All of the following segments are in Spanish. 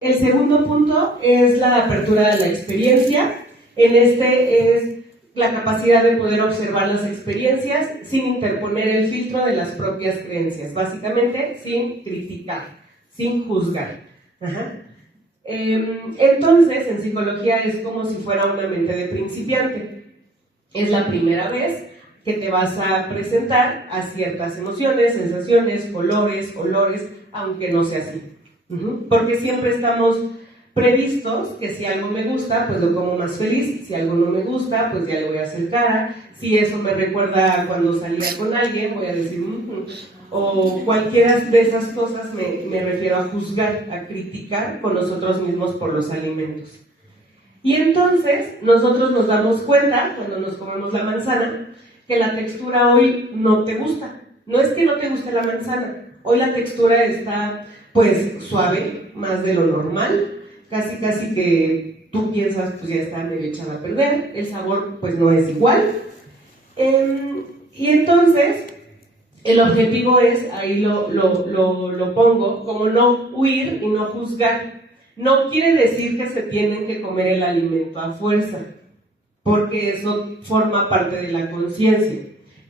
El segundo punto es la apertura de la experiencia. En este es la capacidad de poder observar las experiencias sin interponer el filtro de las propias creencias, básicamente sin criticar, sin juzgar. Ajá. Entonces, en psicología es como si fuera una mente de principiante. Es la primera vez que te vas a presentar a ciertas emociones, sensaciones, colores, olores, aunque no sea así. Porque siempre estamos previstos que si algo me gusta, pues lo como más feliz, si algo no me gusta, pues ya le voy a hacer cara, si eso me recuerda a cuando salía con alguien, voy a decir o cualquiera de esas cosas me refiero a juzgar, a criticar con nosotros mismos por los alimentos. Y entonces nosotros nos damos cuenta, cuando nos comemos la manzana, que la textura hoy no te gusta. No es que no te guste la manzana, hoy la textura está pues suave, más de lo normal, casi que tú piensas pues ya está medio echada a perder, el sabor pues no es igual. Y entonces el objetivo es, ahí lo pongo, como no huir y no juzgar. No quiere decir que se tienen que comer el alimento a fuerza, porque eso forma parte de la conciencia.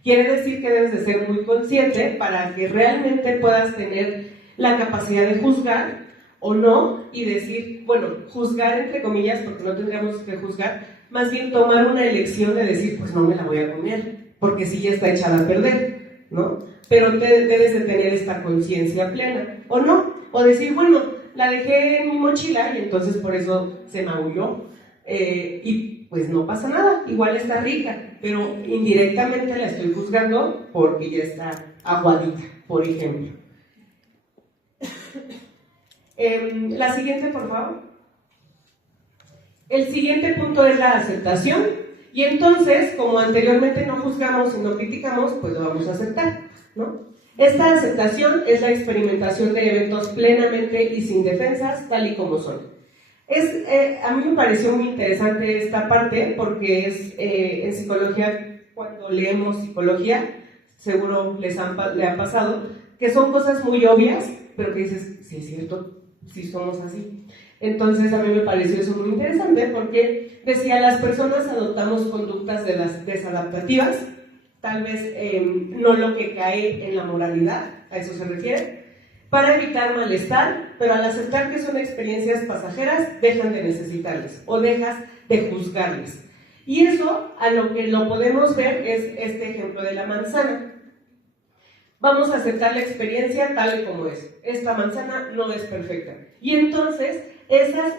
Quiere decir que debes de ser muy consciente para que realmente puedas tener la capacidad de juzgar o no y decir, bueno, juzgar entre comillas, porque no tendríamos que juzgar, más bien tomar una elección de decir, pues no me la voy a comer, porque sí ya está echada a perder, ¿no? Pero debes de tener esta conciencia plena, o no, o decir, bueno, la dejé en mi mochila y entonces por eso se me ahulló, y pues no pasa nada, igual está rica, pero indirectamente la estoy juzgando porque ya está aguadita, por ejemplo. La siguiente, por favor. El siguiente punto es la aceptación, y entonces, como anteriormente no juzgamos y no criticamos, pues lo vamos a aceptar, ¿no? Esta aceptación es la experimentación de eventos plenamente y sin defensas, tal y como son. A mí me pareció muy interesante esta parte porque es en psicología, cuando leemos psicología, seguro le ha pasado, que son cosas muy obvias, pero que dices, sí es cierto, sí somos así. Entonces a mí me pareció eso muy interesante porque decía, las personas adoptamos conductas desadaptativas, tal vez no lo que cae en la moralidad, a eso se refiere, para evitar malestar, pero al aceptar que son experiencias pasajeras, dejan de necesitarles o dejas de juzgarles. Y eso, a lo que lo podemos ver, es este ejemplo de la manzana. Vamos a aceptar la experiencia tal y como es. Esta manzana no es perfecta. Y entonces, esas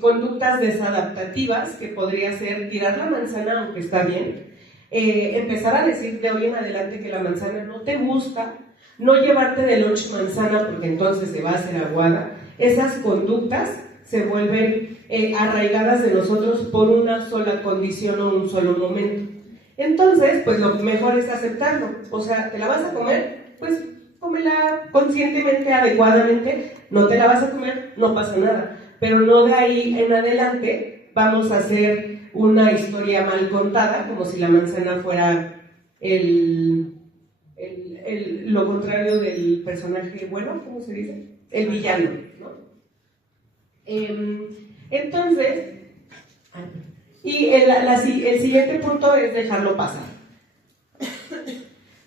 conductas desadaptativas, que podría ser tirar la manzana aunque está bien, empezar a decir de hoy en adelante que la manzana no te gusta, no llevarte de lunch manzana porque entonces se va a hacer aguada, esas conductas se vuelven arraigadas de nosotros por una sola condición o un solo momento. Entonces, pues lo mejor es aceptarlo. O sea, ¿te la vas a comer? Pues cómela conscientemente, adecuadamente. No te la vas a comer, no pasa nada. Pero no de ahí en adelante vamos a hacer una historia mal contada, como si la manzana fuera lo contrario del personaje bueno, ¿cómo se dice? El villano, ¿no? Entonces, y el siguiente punto es dejarlo pasar.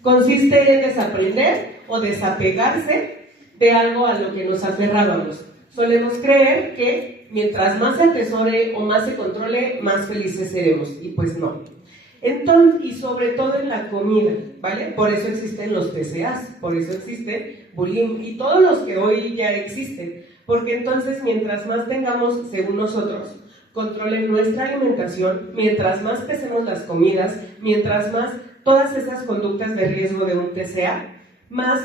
Consiste en desaprender o desapegarse de algo a lo que nos aferrábamos. Solemos creer que mientras más se atesore o más se controle, más felices seremos, y pues no. Entonces, y sobre todo en la comida, ¿vale? Por eso existen los TCAs, por eso existe bullying y todos los que hoy ya existen, porque entonces mientras más tengamos, según nosotros, control en nuestra alimentación, mientras más pesemos las comidas, mientras más todas esas conductas de riesgo de un TCA, más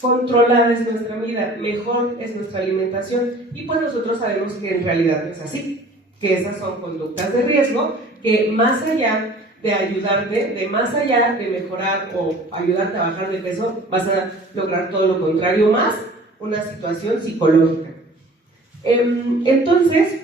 controlada es nuestra vida, mejor es nuestra alimentación, y pues nosotros sabemos que en realidad no es así, que esas son conductas de riesgo que más allá de ayudarte, de más allá de mejorar o ayudarte a bajar de peso, vas a lograr todo lo contrario, más una situación psicológica. Entonces,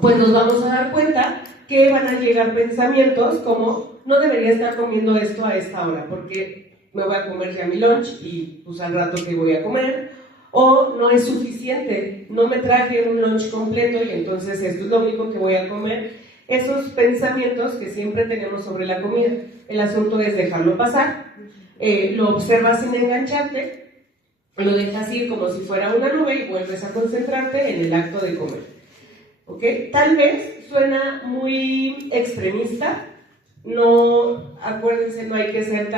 pues nos vamos a dar cuenta que van a llegar pensamientos como, no debería estar comiendo esto a esta hora, porque me voy a comer ya mi lunch y pues al rato que voy a comer, o no es suficiente, no me traje un lunch completo y entonces esto es lo único que voy a comer. Esos pensamientos que siempre tenemos sobre la comida, el asunto es dejarlo pasar, lo observas sin engancharte, lo dejas ir como si fuera una nube y vuelves a concentrarte en el acto de comer. ¿Okay? Tal vez suena muy extremista, no, acuérdense, no hay que ser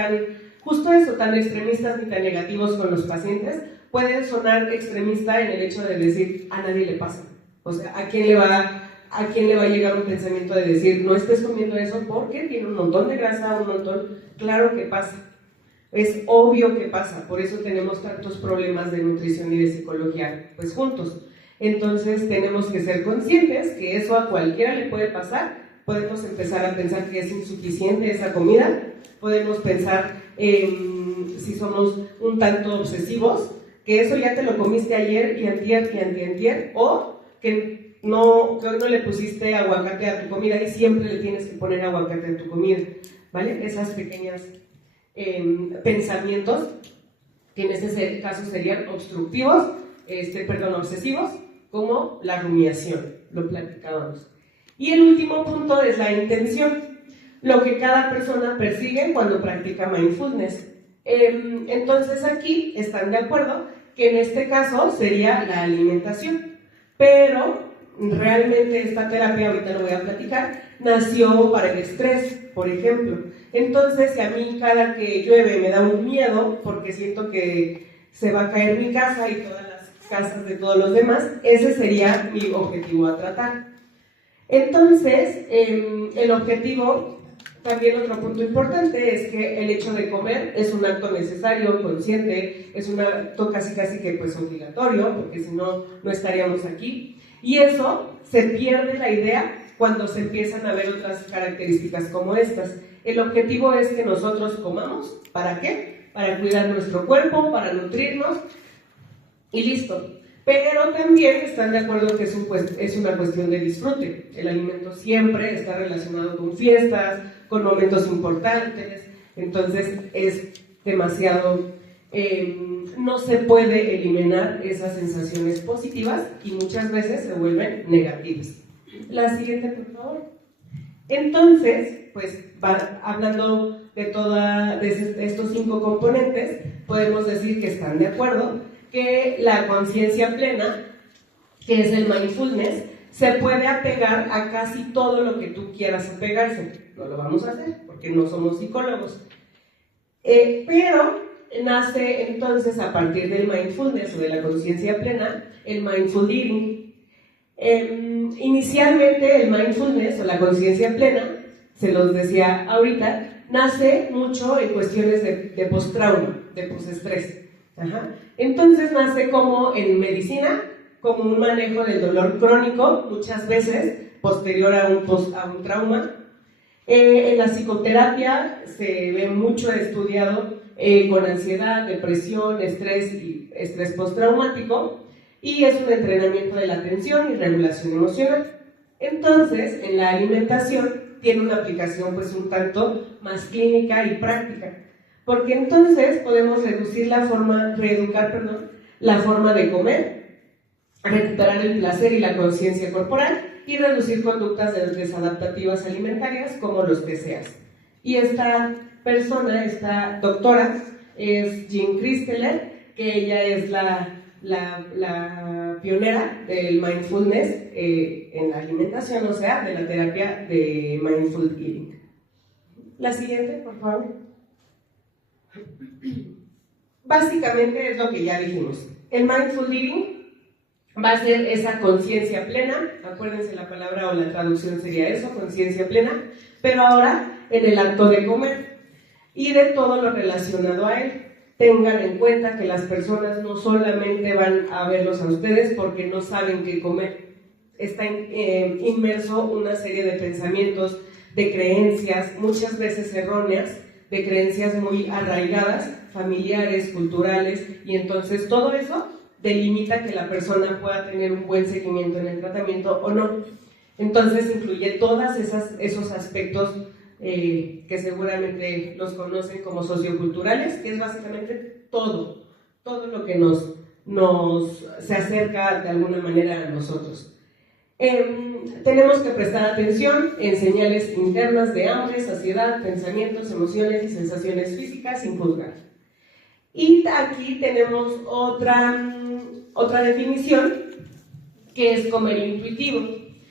justo eso, tan extremistas ni tan negativos con los pacientes. Puede sonar extremista en el hecho de decir, a nadie le pasa. O sea, ¿a quién le va a llegar un pensamiento de decir, no estés comiendo eso porque tiene un montón de grasa, un montón? Claro que pasa. Es obvio que pasa, por eso tenemos tantos problemas de nutrición y de psicología, pues juntos. Entonces tenemos que ser conscientes que eso a cualquiera le puede pasar. Podemos empezar a pensar que es insuficiente esa comida, podemos pensar si somos un tanto obsesivos, que eso ya te lo comiste ayer y antier y antier, o que hoy no le pusiste aguacate a tu comida y siempre le tienes que poner aguacate a tu comida, ¿vale? Esas pequeñas pensamientos que en este caso serían obstructivos, obsesivos, como la rumiación, lo platicábamos. Y el último punto es la intención, lo que cada persona persigue cuando practica mindfulness. Entonces aquí están de acuerdo que en este caso sería la alimentación, pero realmente esta terapia, ahorita lo voy a platicar, nació para el estrés, por ejemplo. Entonces, si a mí cada que llueve me da un miedo porque siento que se va a caer mi casa y todas las casas de todos los demás, ese sería mi objetivo a tratar. Entonces, el objetivo, también otro punto importante, es que el hecho de comer es un acto necesario, consciente, es un acto casi que pues obligatorio, porque si no, no estaríamos aquí. Y eso se pierde la idea cuando se empiezan a ver otras características como estas. El objetivo es que nosotros comamos, ¿para qué? Para cuidar nuestro cuerpo, para nutrirnos y listo. Pero también están de acuerdo que es una cuestión de disfrute. El alimento siempre está relacionado con fiestas, con momentos importantes, entonces es demasiado... no se puede eliminar esas sensaciones positivas y muchas veces se vuelven negativas. La siguiente, por favor. Entonces, pues hablando de estos 5 componentes, podemos decir que están de acuerdo que la conciencia plena, que es el mindfulness, se puede apegar a casi todo lo que tú quieras apegarse. No lo vamos a hacer porque no somos psicólogos. Pero nace entonces a partir del mindfulness o de la conciencia plena el mindful eating. Inicialmente el mindfulness o la conciencia plena, se los decía ahorita, nace mucho en cuestiones de post-trauma, de post-estrés. Entonces nace como en medicina, como un manejo del dolor crónico, muchas veces posterior a un trauma. En la psicoterapia se ve mucho estudiado con ansiedad, depresión, estrés postraumático, y es un entrenamiento de la atención y regulación emocional. Entonces, en la alimentación tiene una aplicación pues un tanto más clínica y práctica, porque entonces podemos reeducar la forma de comer, recuperar el placer y la conciencia corporal y reducir conductas desadaptativas alimentarias como los TCAs. Y esta persona, esta doctora, es Jean Christeler, que ella es la pionera del mindfulness en la alimentación, o sea, de la terapia de mindful eating. La siguiente, por favor. Básicamente es lo que ya dijimos. El mindful eating va a ser esa conciencia plena, acuérdense la palabra o la traducción sería eso, conciencia plena, pero ahora en el acto de comer y de todo lo relacionado a él. Tengan en cuenta que las personas no solamente van a verlos a ustedes porque no saben qué comer. Está inmerso una serie de pensamientos, de creencias, muchas veces erróneas, de creencias muy arraigadas, familiares, culturales, y entonces todo eso delimita que la persona pueda tener un buen seguimiento en el tratamiento o no. Entonces incluye todos esos aspectos que seguramente los conocen como socioculturales, que es básicamente todo lo que nos se acerca de alguna manera a nosotros. Tenemos que prestar atención en señales internas de hambre, saciedad, pensamientos, emociones y sensaciones físicas sin juzgar. Y aquí tenemos otra definición, que es comer intuitivo.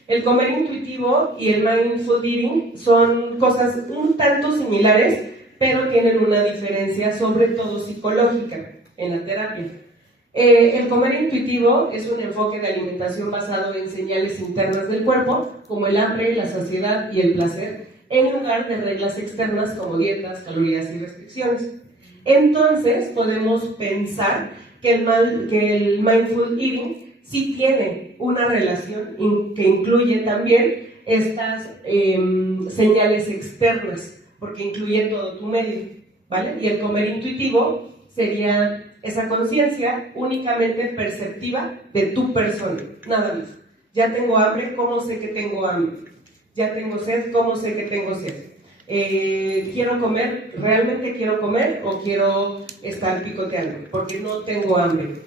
El comer intuitivo y el mindful eating son cosas un tanto similares, pero tienen una diferencia, sobre todo psicológica, en la terapia. El comer intuitivo es un enfoque de alimentación basado en señales internas del cuerpo, como el hambre, la saciedad y el placer, en lugar de reglas externas como dietas, calorías y restricciones. Entonces, podemos pensar que el mindful eating sí tiene una relación que incluye también estas señales externas, porque incluye todo tu medio, ¿vale? Y el comer intuitivo sería esa conciencia únicamente perceptiva de tu persona, nada más. Ya tengo hambre, ¿cómo sé que tengo hambre? Ya tengo sed, ¿cómo sé que tengo sed? ¿Quiero comer? ¿Realmente quiero comer o quiero estar picoteando? Porque no tengo hambre.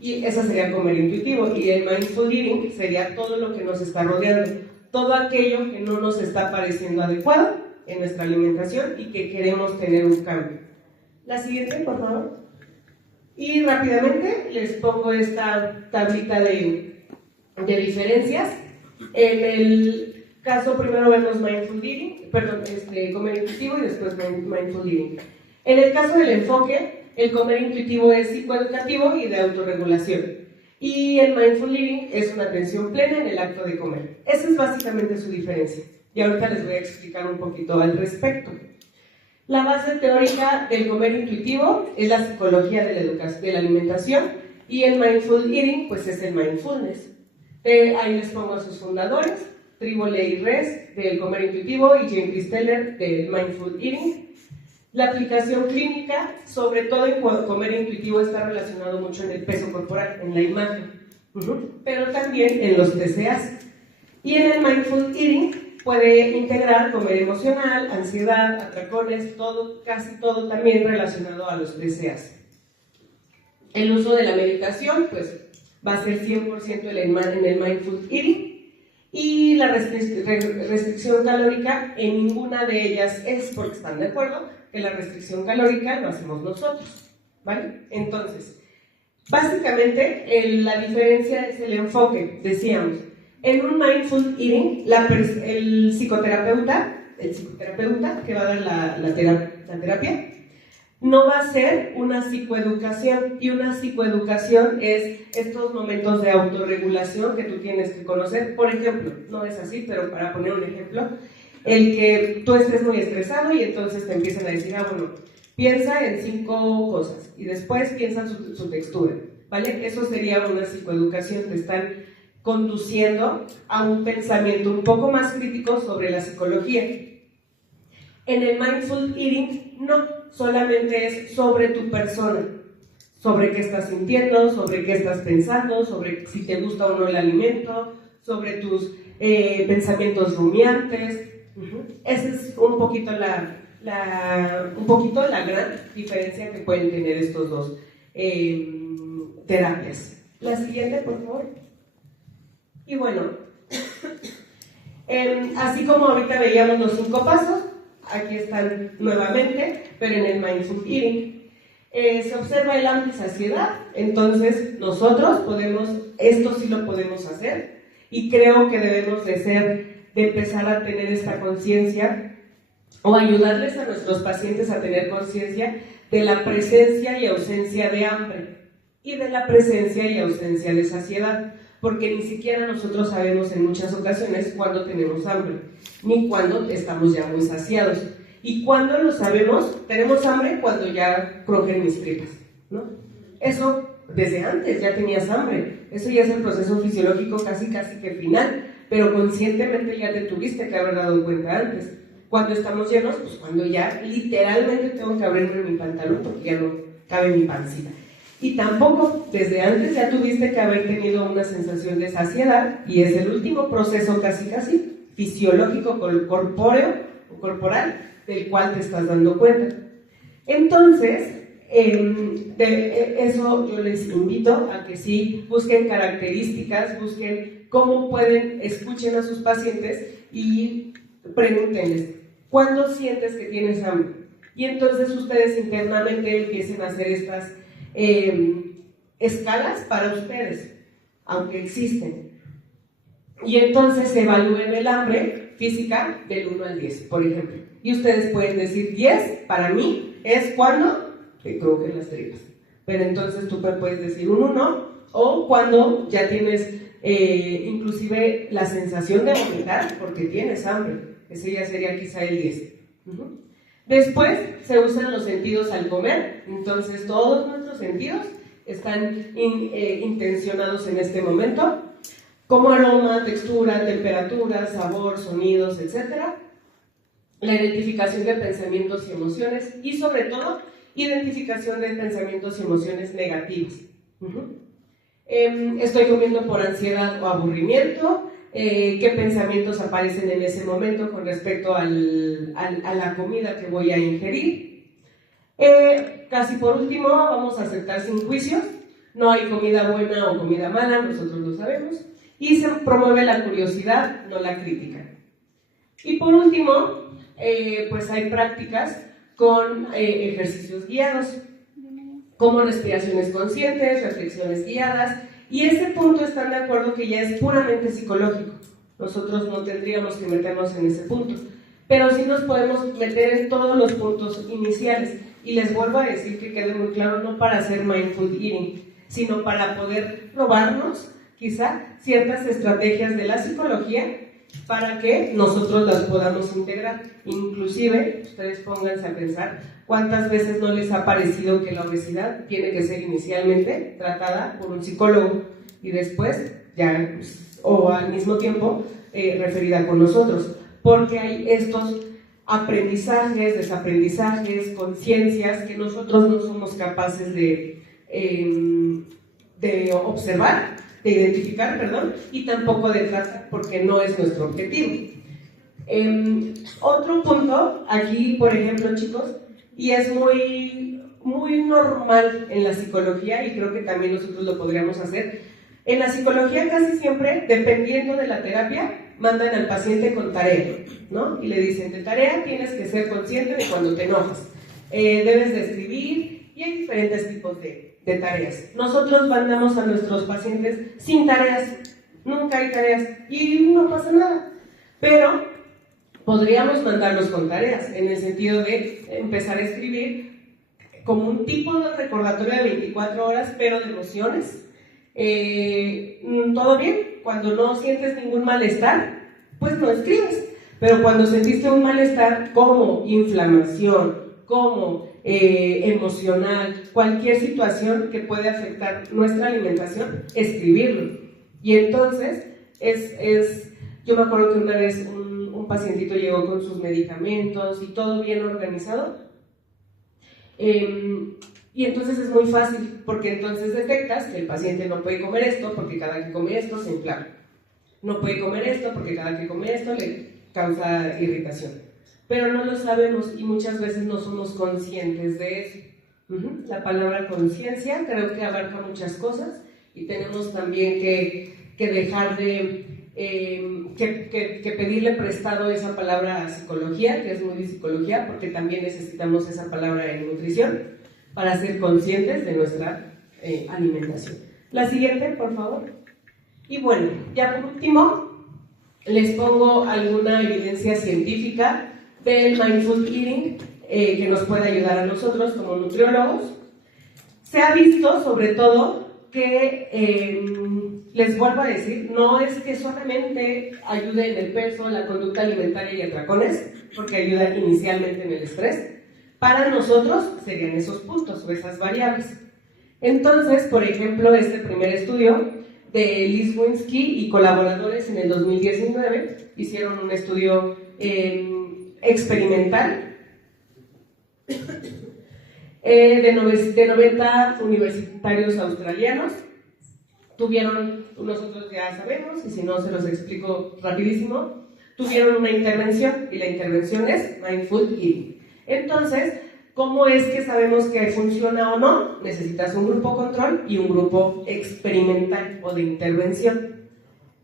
Y esa sería comer intuitivo. Y el mindful eating sería todo lo que nos está rodeando, todo aquello que no nos está pareciendo adecuado en nuestra alimentación y que queremos tener un cambio. La siguiente, por favor. Y rápidamente les pongo esta tablita de diferencias. En el caso primero vemos mindful eating, comer intuitivo y después mindful eating. En el caso del enfoque, el comer intuitivo es psicoeducativo y de autorregulación. Y el mindful eating es una atención plena en el acto de comer. Esa es básicamente su diferencia. Y ahorita les voy a explicar un poquito al respecto. La base teórica del comer intuitivo es la psicología de la alimentación, y el mindful eating pues es el mindfulness. Ahí les pongo a sus fundadores, Tribole y Res del comer intuitivo y Jane Christeller del mindful eating. La aplicación clínica, sobre todo en comer intuitivo, está relacionado mucho en el peso corporal, en la imagen, pero también en los TCAs. Y en el mindful eating puede integrar comer emocional, ansiedad, atracones, casi todo también relacionado a los TCAs. El uso de la medicación pues va a ser 100% en el mindful eating, y la restricción calórica en ninguna de ellas es, porque están de acuerdo que la restricción calórica lo hacemos nosotros, ¿vale? Entonces, básicamente la diferencia es el enfoque. Decíamos, en un mindful eating, el psicoterapeuta que va a dar la terapia, no va a ser una psicoeducación, y una psicoeducación es estos momentos de autorregulación que tú tienes que conocer. Por ejemplo, no es así, pero para poner un ejemplo, el que tú estés muy estresado y entonces te empiezan a decir, bueno, piensa en 5 cosas y después piensa en su textura, ¿vale? Eso sería una psicoeducación. Te están conduciendo a un pensamiento un poco más crítico sobre la psicología. En el mindful eating no, solamente es sobre tu persona, sobre qué estás sintiendo, sobre qué estás pensando, sobre si te gusta o no el alimento, sobre tus pensamientos rumiantes. Esa es un poquito la gran diferencia que pueden tener estos dos terapias. La siguiente, por favor. Y bueno, así como ahorita veíamos los 5 pasos, aquí están nuevamente, pero en el mindful eating. Se observa el hambre y saciedad, entonces nosotros esto sí lo podemos hacer, y creo que debemos de empezar a tener esta conciencia, o ayudarles a nuestros pacientes a tener conciencia de la presencia y ausencia de hambre, y de la presencia y ausencia de saciedad, porque ni siquiera nosotros sabemos en muchas ocasiones cuándo tenemos hambre, ni cuándo estamos ya muy saciados. Y cuando lo sabemos, tenemos hambre cuando ya crujen mis tripas, ¿no? Eso desde antes ya tenías hambre, eso ya es el proceso fisiológico casi que final, pero conscientemente ya te tuviste que haber dado cuenta antes. Cuando estamos llenos, pues cuando ya literalmente tengo que abrirme mi pantalón porque ya no cabe mi pancita. Y tampoco, desde antes ya tuviste que haber tenido una sensación de saciedad, y es el último proceso casi fisiológico, corporal, del cual te estás dando cuenta. Entonces, Eso yo les invito a que sí busquen características, busquen cómo pueden, escuchen a sus pacientes y pregúntenles, ¿cuándo sientes que tienes hambre? Y entonces ustedes internamente empiecen a hacer estas escalas para ustedes, aunque existen. Y entonces evalúen el hambre física del 1 al 10, por ejemplo. Y ustedes pueden decir 10, para mí, es cuando te crujen las tripas. Pero entonces tú puedes decir un 1, o cuando ya tienes inclusive la sensación de vomitar porque tienes hambre. Ese ya sería quizá el 10. Después se usan los sentidos al comer. Entonces todos nuestros sentidos están intencionados en este momento, como aroma, textura, temperatura, sabor, sonidos, etc. La identificación de pensamientos y emociones, y sobre todo, identificación de pensamientos y emociones negativos. Estoy comiendo por ansiedad o aburrimiento, qué pensamientos aparecen en ese momento con respecto a la comida que voy a ingerir. Casi por último, vamos a aceptar sin juicios. No hay comida buena o comida mala, nosotros lo sabemos. Y se promueve la curiosidad, no la crítica. Y por último, pues hay prácticas con ejercicios guiados, como respiraciones conscientes, reflexiones guiadas, y ese punto están de acuerdo que ya es puramente psicológico. Nosotros no tendríamos que meternos en ese punto, pero sí nos podemos meter en todos los puntos iniciales. Y les vuelvo a decir que quede muy claro, no para hacer mindful eating, sino para poder probarnos quizá ciertas estrategias de la psicología para que nosotros las podamos integrar. Inclusive, ustedes pónganse a pensar cuántas veces no les ha parecido que la obesidad tiene que ser inicialmente tratada por un psicólogo y después, ya, o al mismo tiempo, referida con nosotros, porque hay estos aprendizajes, desaprendizajes, conciencias que nosotros no somos capaces de observar, de identificar, perdón, y tampoco de tratar, porque no es nuestro objetivo. Otro punto, aquí, por ejemplo, chicos, y es muy normal en la psicología, y creo que también nosotros lo podríamos hacer. En la psicología casi siempre, dependiendo de la terapia, mandan al paciente con tarea, ¿no? Y le dicen, de tarea tienes que ser consciente de cuando te enojas, debes de escribir, y hay diferentes tipos de tareas. Nosotros mandamos a nuestros pacientes sin tareas, nunca hay tareas, y no pasa nada, pero podríamos mandarlos con tareas, en el sentido de empezar a escribir como un tipo de recordatorio de 24 horas, pero de emociones. Todo bien, cuando no sientes ningún malestar, pues no escribes, pero cuando sentiste un malestar como inflamación, como emocional, cualquier situación que puede afectar nuestra alimentación, escribirlo. Y entonces, yo me acuerdo que una vez un pacientito llegó con sus medicamentos y todo bien organizado, y entonces es muy fácil, porque entonces detectas que el paciente no puede comer esto, porque cada que come esto se inflama. No puede comer esto, porque cada que come esto le causa irritación. Pero no lo sabemos y muchas veces no somos conscientes de eso. La palabra conciencia creo que abarca muchas cosas, y tenemos también que dejar de que pedirle prestado esa palabra a psicología, que es muy de psicología, porque también necesitamos esa palabra en nutrición para ser conscientes de nuestra alimentación. La siguiente, por favor. Y bueno, ya por último, les pongo alguna evidencia científica del mindful eating que nos puede ayudar a nosotros como nutriólogos. Se ha visto, sobre todo, que, les vuelvo a decir, no es que solamente ayude en el peso, la conducta alimentaria y atracones, porque ayuda inicialmente en el estrés. Para nosotros serían esos puntos o esas variables. Entonces, por ejemplo, este primer estudio de Liswinsky y colaboradores en el 2019 hicieron un estudio experimental de 90 universitarios australianos. Nosotros ya sabemos, y si no se los explico rapidísimo, tuvieron una intervención, y la intervención es mindful eating. Entonces, ¿Cómo es que sabemos que funciona o no? Necesitas un grupo control y un grupo experimental o de intervención.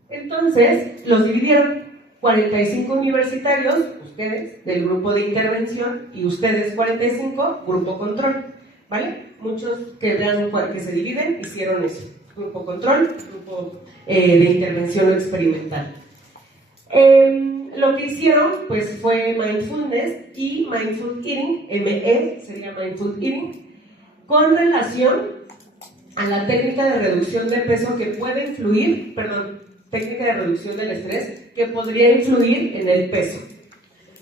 Entonces, los dividieron, 45 universitarios, ustedes, del grupo de intervención, y ustedes 45, grupo control, ¿vale? Muchos que se dividen hicieron eso, grupo control, grupo de intervención o experimental. Lo que hicieron pues fue mindfulness y mindful eating, ME sería mindful eating, con relación a la técnica de reducción de peso que puede influir, técnica de reducción del estrés que podría influir en el peso.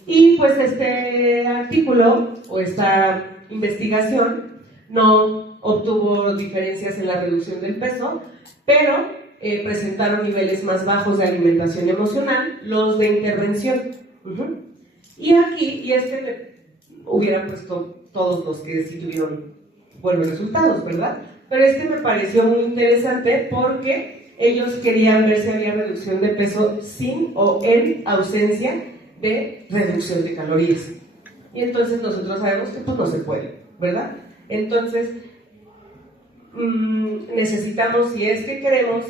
Y pues este artículo o esta investigación no obtuvo diferencias en la reducción del peso, pero presentaron niveles más bajos de alimentación emocional, los de intervención. Y aquí, hubiera puesto todos los que sí tuvieron buenos resultados, ¿verdad? Pero me pareció muy interesante porque ellos querían ver si había reducción de peso sin o en ausencia de reducción de calorías. Y entonces nosotros sabemos que pues no se puede, ¿verdad? Entonces, necesitamos, si es que queremos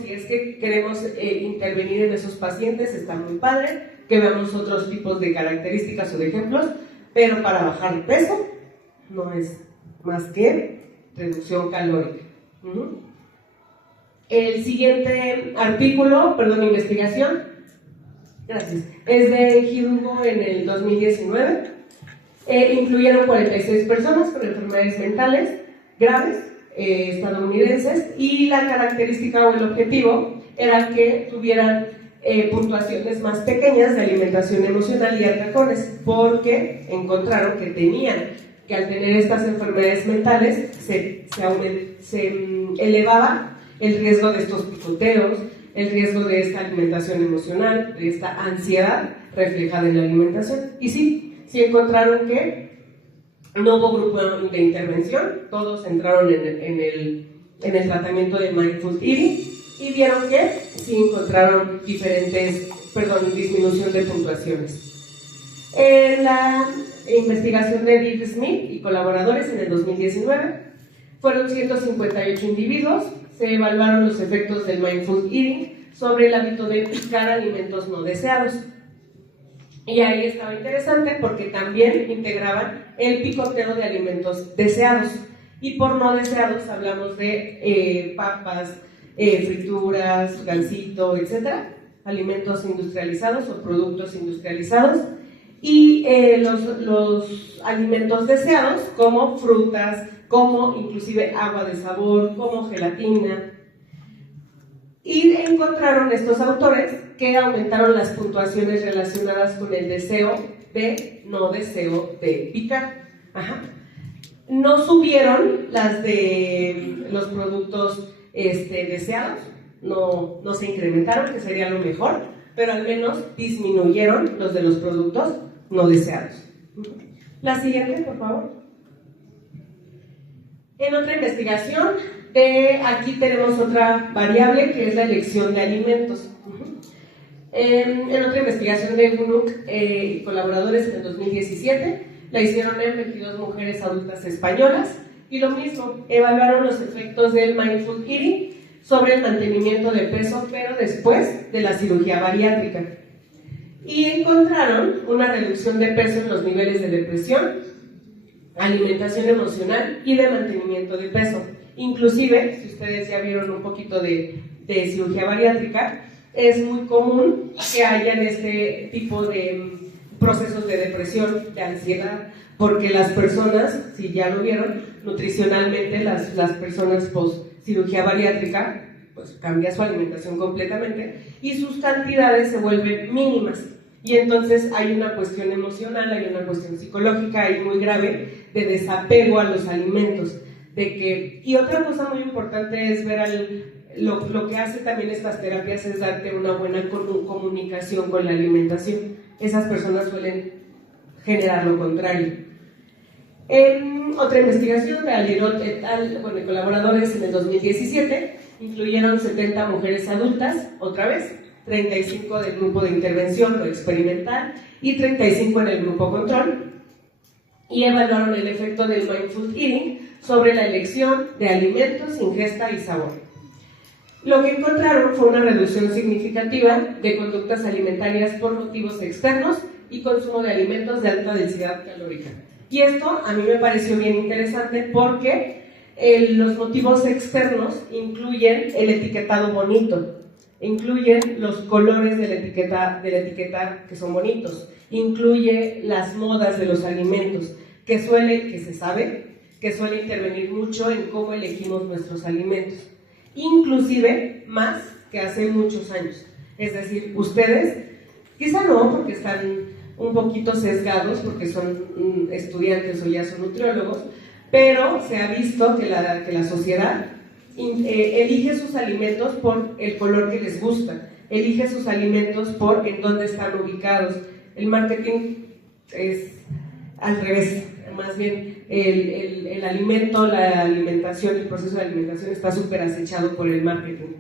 intervenir en esos pacientes, está muy padre, que veamos otros tipos de características o de ejemplos, pero para bajar el peso no es más que reducción calórica. El siguiente investigación, gracias, es de Hidalgo en el 2019. Incluyeron 46 personas con enfermedades mentales graves, estadounidenses, y la característica o el objetivo era que tuvieran puntuaciones más pequeñas de alimentación emocional y atracones, porque encontraron que al tener estas enfermedades mentales se elevaba el riesgo de estos picoteos, el riesgo de esta alimentación emocional, de esta ansiedad reflejada en la alimentación. Y sí encontraron que no hubo grupo de intervención, todos entraron en el tratamiento de mindful eating y vieron que sí encontraron disminución de puntuaciones. En la investigación de Bill Smith y colaboradores en el 2019 fueron 158 individuos. Se evaluaron los efectos del mindful eating sobre el hábito de picar alimentos no deseados. Y ahí estaba interesante porque también integraban el picoteo de alimentos deseados. Y por no deseados hablamos de papas, frituras, gansito, etc. Alimentos industrializados o productos industrializados. Y los alimentos deseados como frutas, como inclusive agua de sabor, como gelatina. Y encontraron estos autores que aumentaron las puntuaciones relacionadas con el no deseo de picar. No subieron las de los productos deseados, no se incrementaron, que sería lo mejor, pero al menos disminuyeron los de los productos no deseados. La siguiente, por favor. En otra investigación, aquí tenemos otra variable que es la elección de alimentos. En otra investigación de Gunuk y colaboradores en el 2017, la hicieron en 22 mujeres adultas españolas y lo mismo, evaluaron los efectos del mindful eating sobre el mantenimiento de peso, pero después de la cirugía bariátrica. Y encontraron una reducción de peso en los niveles de depresión, alimentación emocional y de mantenimiento de peso. Inclusive, si ustedes ya vieron un poquito de cirugía bariátrica, es muy común que hayan este tipo de procesos de depresión, de ansiedad, porque las personas, si ya lo vieron, nutricionalmente las personas post cirugía bariátrica, pues cambia su alimentación completamente y sus cantidades se vuelven mínimas. Y entonces hay una cuestión emocional, hay una cuestión psicológica ahí muy grave de desapego a los alimentos. Y otra cosa muy importante es ver lo que hace también estas terapias es darte una buena comunicación con la alimentación. Esas personas suelen generar lo contrario. En otra investigación de Alirot et al. Con colaboradores en el 2017, incluyeron 70 mujeres adultas, otra vez, 35 del grupo de intervención o experimental y 35 en el grupo control. y evaluaron el efecto del mindful eating sobre la elección de alimentos, ingesta y sabor. Lo que encontraron fue una reducción significativa de conductas alimentarias por motivos externos y consumo de alimentos de alta densidad calórica. Y esto a mí me pareció bien interesante porque los motivos externos incluyen el etiquetado bonito, incluyen los colores de la etiqueta que son bonitos, incluye las modas de los alimentos, que se sabe que suele intervenir mucho en cómo elegimos nuestros alimentos, inclusive más que hace muchos años. Es decir, ustedes, quizá no porque están un poquito sesgados, porque son estudiantes o ya son nutriólogos, pero se ha visto que la sociedad elige sus alimentos por el color que les gusta, elige sus alimentos por en dónde están ubicados. El marketing es al revés, más bien el alimento, la alimentación, el proceso de alimentación está súper acechado por el marketing.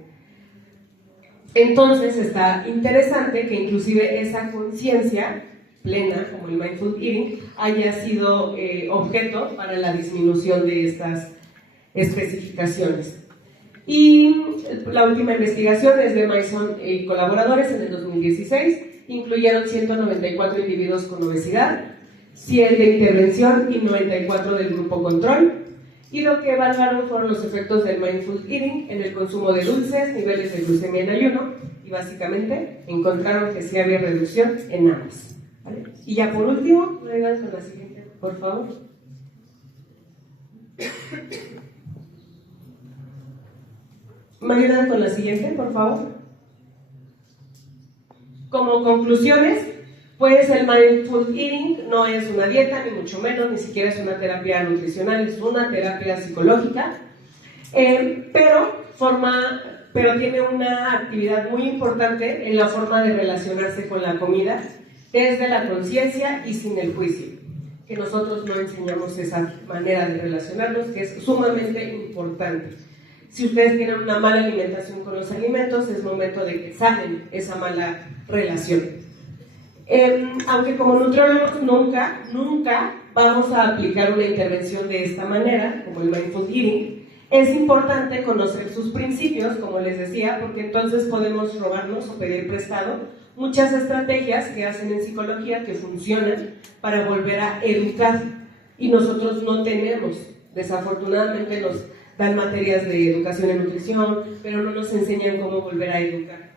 Entonces está interesante que inclusive esa conciencia plena, como el mindful eating, haya sido objeto para la disminución de estas especificaciones. Y la última investigación es de Mason y colaboradores en el 2016, incluyeron 194 individuos con obesidad, 100 de intervención y 94 del grupo control, y lo que evaluaron fueron los efectos del mindful eating en el consumo de dulces, niveles de glucemia en ayuno, y básicamente encontraron que sí había reducción en ambos. ¿Vale? Y ya por último, vengan con la siguiente, por favor. ¿Me ayudan con la siguiente, por favor? Como conclusiones, pues el mindful eating no es una dieta, ni mucho menos, ni siquiera es una terapia nutricional, es una terapia psicológica, pero tiene una actividad muy importante en la forma de relacionarse con la comida, desde la conciencia y sin el juicio, que nosotros no enseñamos esa manera de relacionarnos, que es sumamente importante. Si ustedes tienen una mala alimentación con los alimentos, es momento de que sanen esa mala relación. Aunque como nutriólogos nunca vamos a aplicar una intervención de esta manera, como el mindful eating, es importante conocer sus principios, como les decía, porque entonces podemos robarnos o pedir prestado muchas estrategias que hacen en psicología que funcionan para volver a educar, y nosotros no tenemos, desafortunadamente nos dan materias de educación en nutrición, pero no nos enseñan cómo volver a educar.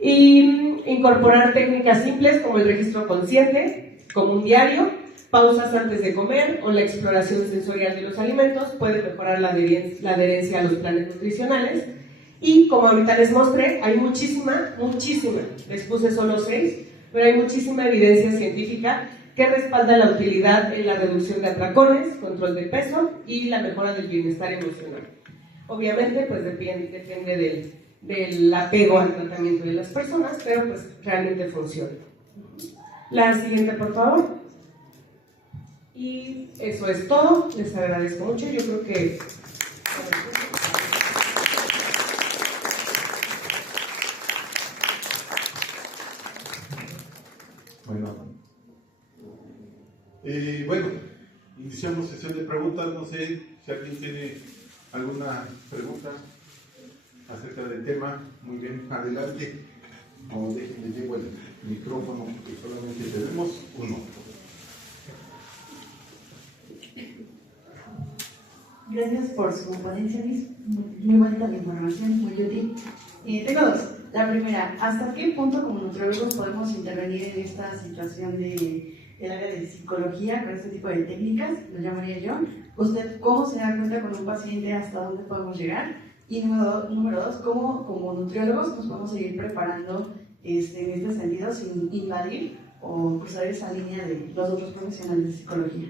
Y incorporar técnicas simples como el registro consciente, como un diario, pausas antes de comer o la exploración sensorial de los alimentos puede mejorar la adherencia a los planes nutricionales. Y como ahorita les mostré, hay muchísima, les puse solo 6, pero hay muchísima evidencia científica que respalda la utilidad en la reducción de atracones, control de peso y la mejora del bienestar emocional. Obviamente, pues depende del apego al tratamiento de las personas, pero pues realmente funciona. La siguiente, por favor. Y eso es todo. Les agradezco mucho. Yo creo que... Bueno, iniciamos sesión de preguntas. No sé si alguien tiene alguna pregunta acerca del tema. Muy bien, adelante. O déjenme llevo el micrófono porque solamente tenemos uno. Gracias por su ponencia, Liz. Muy bonita la información, muy útil. Tengo dos. La primera, ¿hasta qué punto como nutriólogos podemos intervenir en esta situación del área de psicología con este tipo de técnicas? Lo llamaría yo. ¿Usted cómo se da cuenta con un paciente hasta dónde podemos llegar? Y número dos, ¿cómo como nutriólogos nos podemos seguir preparando en este sentido sin invadir o cruzar esa línea de los otros profesionales de psicología?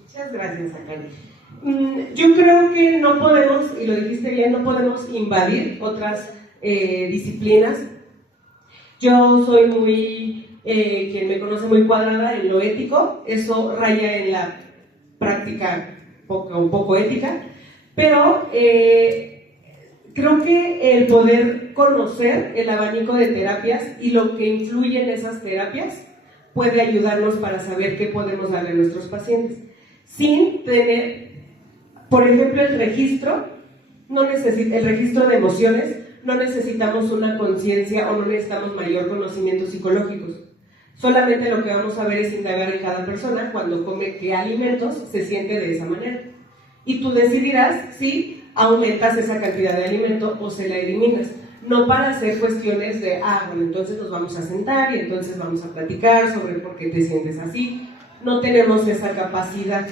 Muchas gracias, Akari. Yo creo que no podemos, y lo dijiste bien, no podemos invadir otras disciplinas. Yo soy quien me conoce, muy cuadrada en lo ético. Eso raya en la práctica un poco ética, pero creo que el poder conocer el abanico de terapias y lo que influye en esas terapias puede ayudarnos para saber qué podemos darle a nuestros pacientes. Sin tener, por ejemplo, el registro de emociones, no necesitamos una conciencia o no necesitamos mayor conocimientos psicológicos. Solamente lo que vamos a ver es indagar en cada persona cuando come qué alimentos se siente de esa manera. Y tú decidirás si aumentas esa cantidad de alimento o se la eliminas. No para hacer cuestiones de, bueno, entonces nos vamos a sentar y entonces vamos a platicar sobre por qué te sientes así. No tenemos esa capacidad.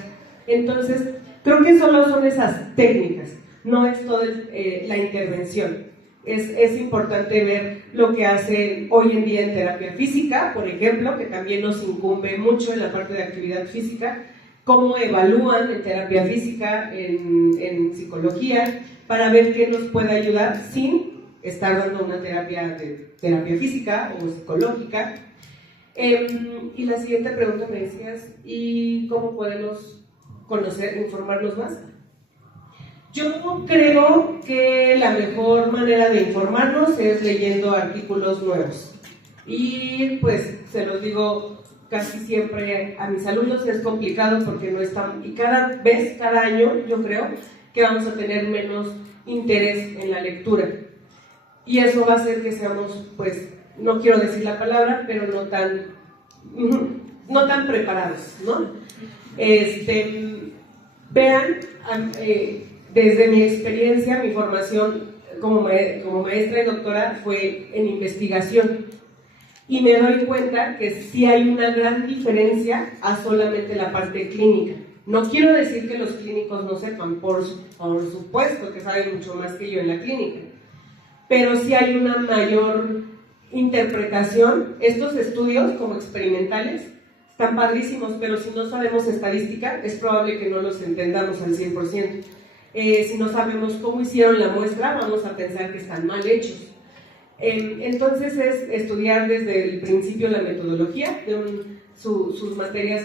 Entonces, creo que solo son esas técnicas, no es toda la intervención. Es importante ver lo que hace hoy en día en terapia física, por ejemplo, que también nos incumbe mucho en la parte de actividad física, cómo evalúan en terapia física, en psicología, para ver qué nos puede ayudar sin estar dando una terapia física o psicológica. Y la siguiente pregunta me decías, ¿y cómo podemos informarnos más? Yo creo que la mejor manera de informarnos es leyendo artículos nuevos. Y pues se los digo casi siempre a mis alumnos, es complicado porque no están, y cada año yo creo que vamos a tener menos interés en la lectura. Y eso va a hacer que seamos, pues, no quiero decir la palabra, pero no tan preparados, ¿no? Vean, desde mi experiencia, mi formación como maestra y doctora fue en investigación. Y me doy cuenta que sí hay una gran diferencia a solamente la parte clínica. No quiero decir que los clínicos no sepan, por supuesto que saben mucho más que yo en la clínica, pero sí hay una mayor interpretación. Estos estudios como experimentales están padrísimos, pero si no sabemos estadística, es probable que no los entendamos al 100%. Si no sabemos cómo hicieron la muestra, vamos a pensar que están mal hechos. Entonces es estudiar desde el principio la metodología, sus materias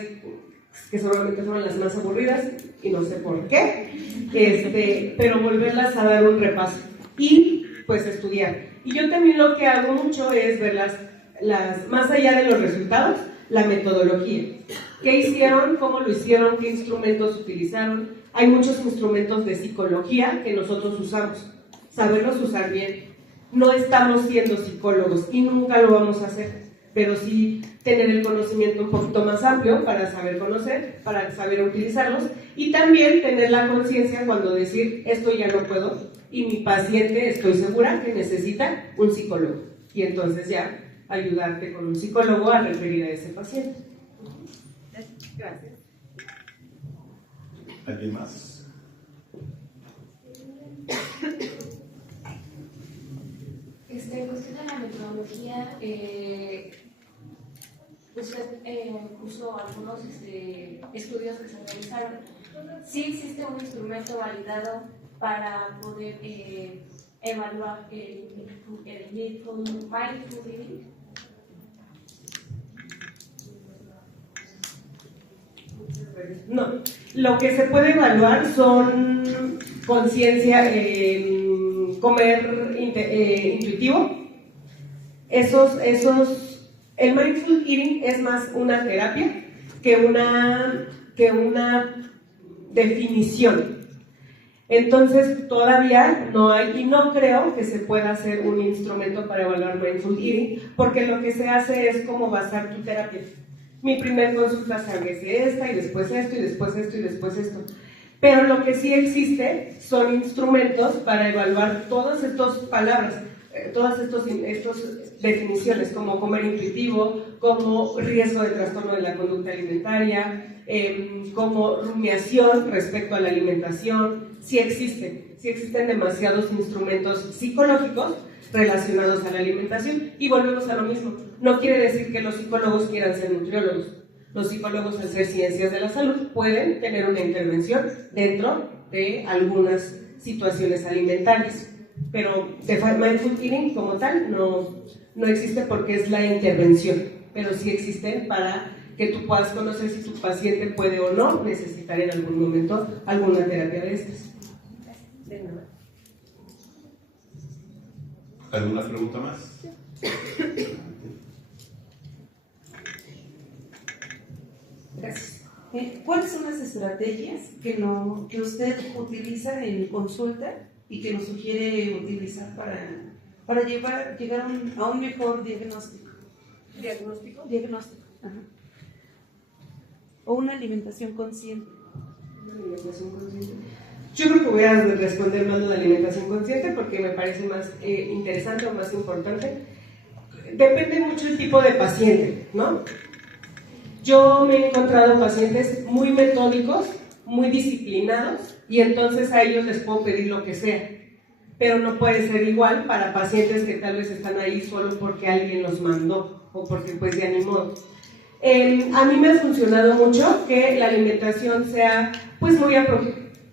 que seguramente son las más aburridas, y no sé por qué, pero volverlas a dar un repaso y pues estudiar. Y yo también lo que hago mucho es ver más allá de los resultados, la metodología. ¿Qué hicieron? ¿Cómo lo hicieron? ¿Qué instrumentos utilizaron? Hay muchos instrumentos de psicología que nosotros usamos. Saberlos usar bien. No estamos siendo psicólogos y nunca lo vamos a hacer, pero sí tener el conocimiento un poquito más amplio para saber conocer, para saber utilizarlos, y también tener la conciencia cuando decir, esto ya no puedo, y mi paciente estoy segura que necesita un psicólogo. Y entonces ya ayudarte con un psicólogo a referir a ese paciente. Gracias. ¿Alguien más? En cuestión de la metodología, usted puso algunos estudios que se realizaron. ¿Sí existe un instrumento validado para poder evaluar el mindful living? No, lo que se puede evaluar son conciencia, comer intuitivo. El mindful eating es más una terapia que una definición. Entonces todavía no hay, y no creo que se pueda hacer un instrumento para evaluar mindful eating, porque lo que se hace es como basar tu terapia. Mi primer consulta se hace esta, y después esto, y después esto, y después esto. Pero lo que sí existe son instrumentos para evaluar todas estas palabras, todas estas definiciones, como comer intuitivo, como riesgo de trastorno de la conducta alimentaria, como rumiación respecto a la alimentación. Sí existen demasiados instrumentos psicológicos relacionados a la alimentación, y volvemos a lo mismo. No quiere decir que los psicólogos quieran ser nutriólogos. Los psicólogos, al ser ciencias de la salud, pueden tener una intervención dentro de algunas situaciones alimentarias, pero de mindful eating como tal no existe, porque es la intervención, pero sí existe para que tú puedas conocer si tu paciente puede o no necesitar en algún momento alguna terapia de estas. De nada. ¿Alguna pregunta más? Gracias. ¿Cuáles son las estrategias que usted utiliza en consulta y que nos sugiere utilizar para llegar a un mejor diagnóstico? Diagnóstico. Ajá. O una alimentación consciente. Yo creo que voy a responder más de la alimentación consciente porque me parece más interesante o más importante. Depende mucho el tipo de paciente, ¿no? Yo me he encontrado pacientes muy metódicos, muy disciplinados, y entonces a ellos les puedo pedir lo que sea, pero no puede ser igual para pacientes que tal vez están ahí solo porque alguien los mandó o porque pues ya ni modo. A mí me ha funcionado mucho que la alimentación sea pues muy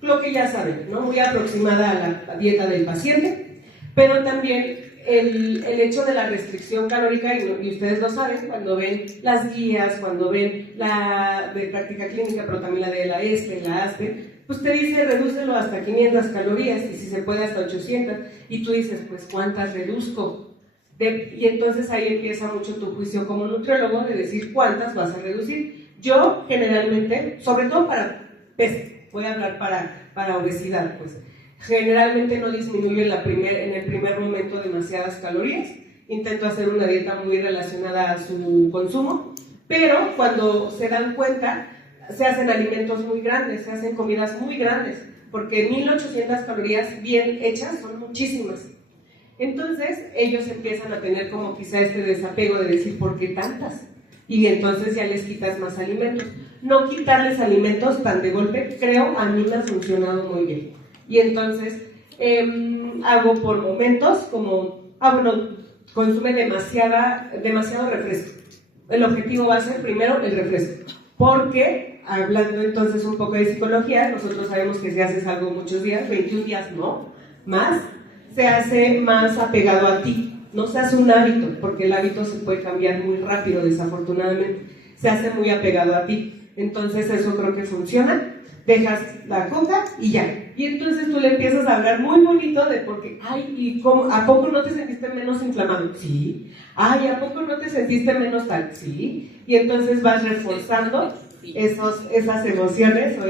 lo que ya saben, ¿no? Muy aproximada a la dieta del paciente, pero también el hecho de la restricción calórica, y ustedes lo saben, cuando ven las guías, cuando ven la de práctica clínica, pero también la de la ESPE, la ASPE, pues te dice redúcelo hasta 500 calorías y si se puede hasta 800, y tú dices, pues ¿cuántas reduzco? Y entonces ahí empieza mucho tu juicio como nutriólogo de decir cuántas vas a reducir. Yo generalmente, sobre todo para peso, voy a hablar para obesidad, pues generalmente no disminuyo en el primer momento demasiadas calorías, intento hacer una dieta muy relacionada a su consumo, pero cuando se dan cuenta, se hacen alimentos muy grandes, se hacen comidas muy grandes, porque 1800 calorías bien hechas son muchísimas. Entonces ellos empiezan a tener como quizá este desapego de decir, ¿por qué tantas? Y entonces ya les quitas más alimentos. No quitarles alimentos tan de golpe, creo, a mí me ha funcionado muy bien. Y entonces hago por momentos como, consume demasiado refresco. El objetivo va a ser primero el refresco, porque hablando entonces un poco de psicología, nosotros sabemos que si haces algo muchos días, 21 días no, más, se hace más apegado a ti, no se hace un hábito, porque el hábito se puede cambiar muy rápido, desafortunadamente, se hace muy apegado a ti. Entonces eso creo que funciona, dejas la coca y ya. Y entonces tú le empiezas a hablar muy bonito de porque, ay, ¿y cómo? ¿A poco no te sentiste menos inflamado? Sí. Ay, ¿a poco no te sentiste menos tal? Sí. Y entonces vas reforzando esas emociones o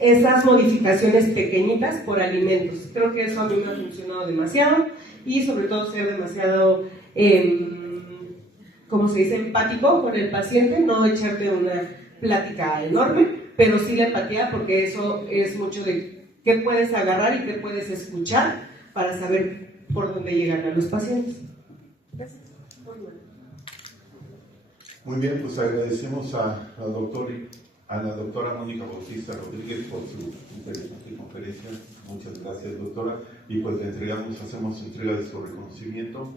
esas modificaciones pequeñitas por alimentos. Creo que eso a mí me ha funcionado demasiado y sobre todo ser demasiado... como se dice, empático con el paciente, no echarte una plática enorme, pero sí la empatía, porque eso es mucho de qué puedes agarrar y qué puedes escuchar para saber por dónde llegan a los pacientes. Gracias. Muy bien, pues agradecemos a la doctora Mónica Bautista Rodríguez por su interesante conferencia. Muchas gracias, doctora. Y pues hacemos entrega de su reconocimiento,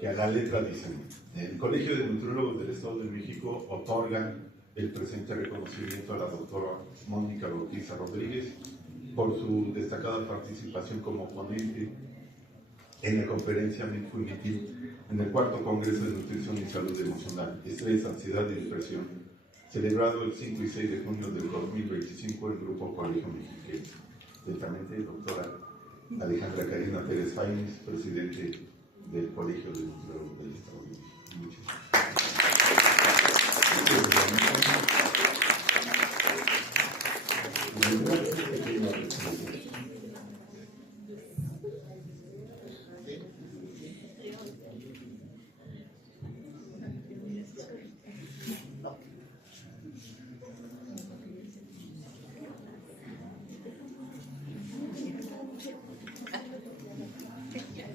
que a la letra dicen: el Colegio de Nutriólogos del Estado de México otorga el presente reconocimiento a la doctora Mónica Bautista Rodríguez por su destacada participación como ponente en la conferencia Mindful Eating en el 4º Congreso de Nutrición y Salud Emocional, Estrés, Ansiedad y Depresión, celebrado el 5 y 6 de junio del 2025 en el Grupo Colegio Mexiquense. Atentamente, doctora Alejandra Karina Pérez Fáñez, presidente del Colegio de Nutriólogos del Estado de México. Muchas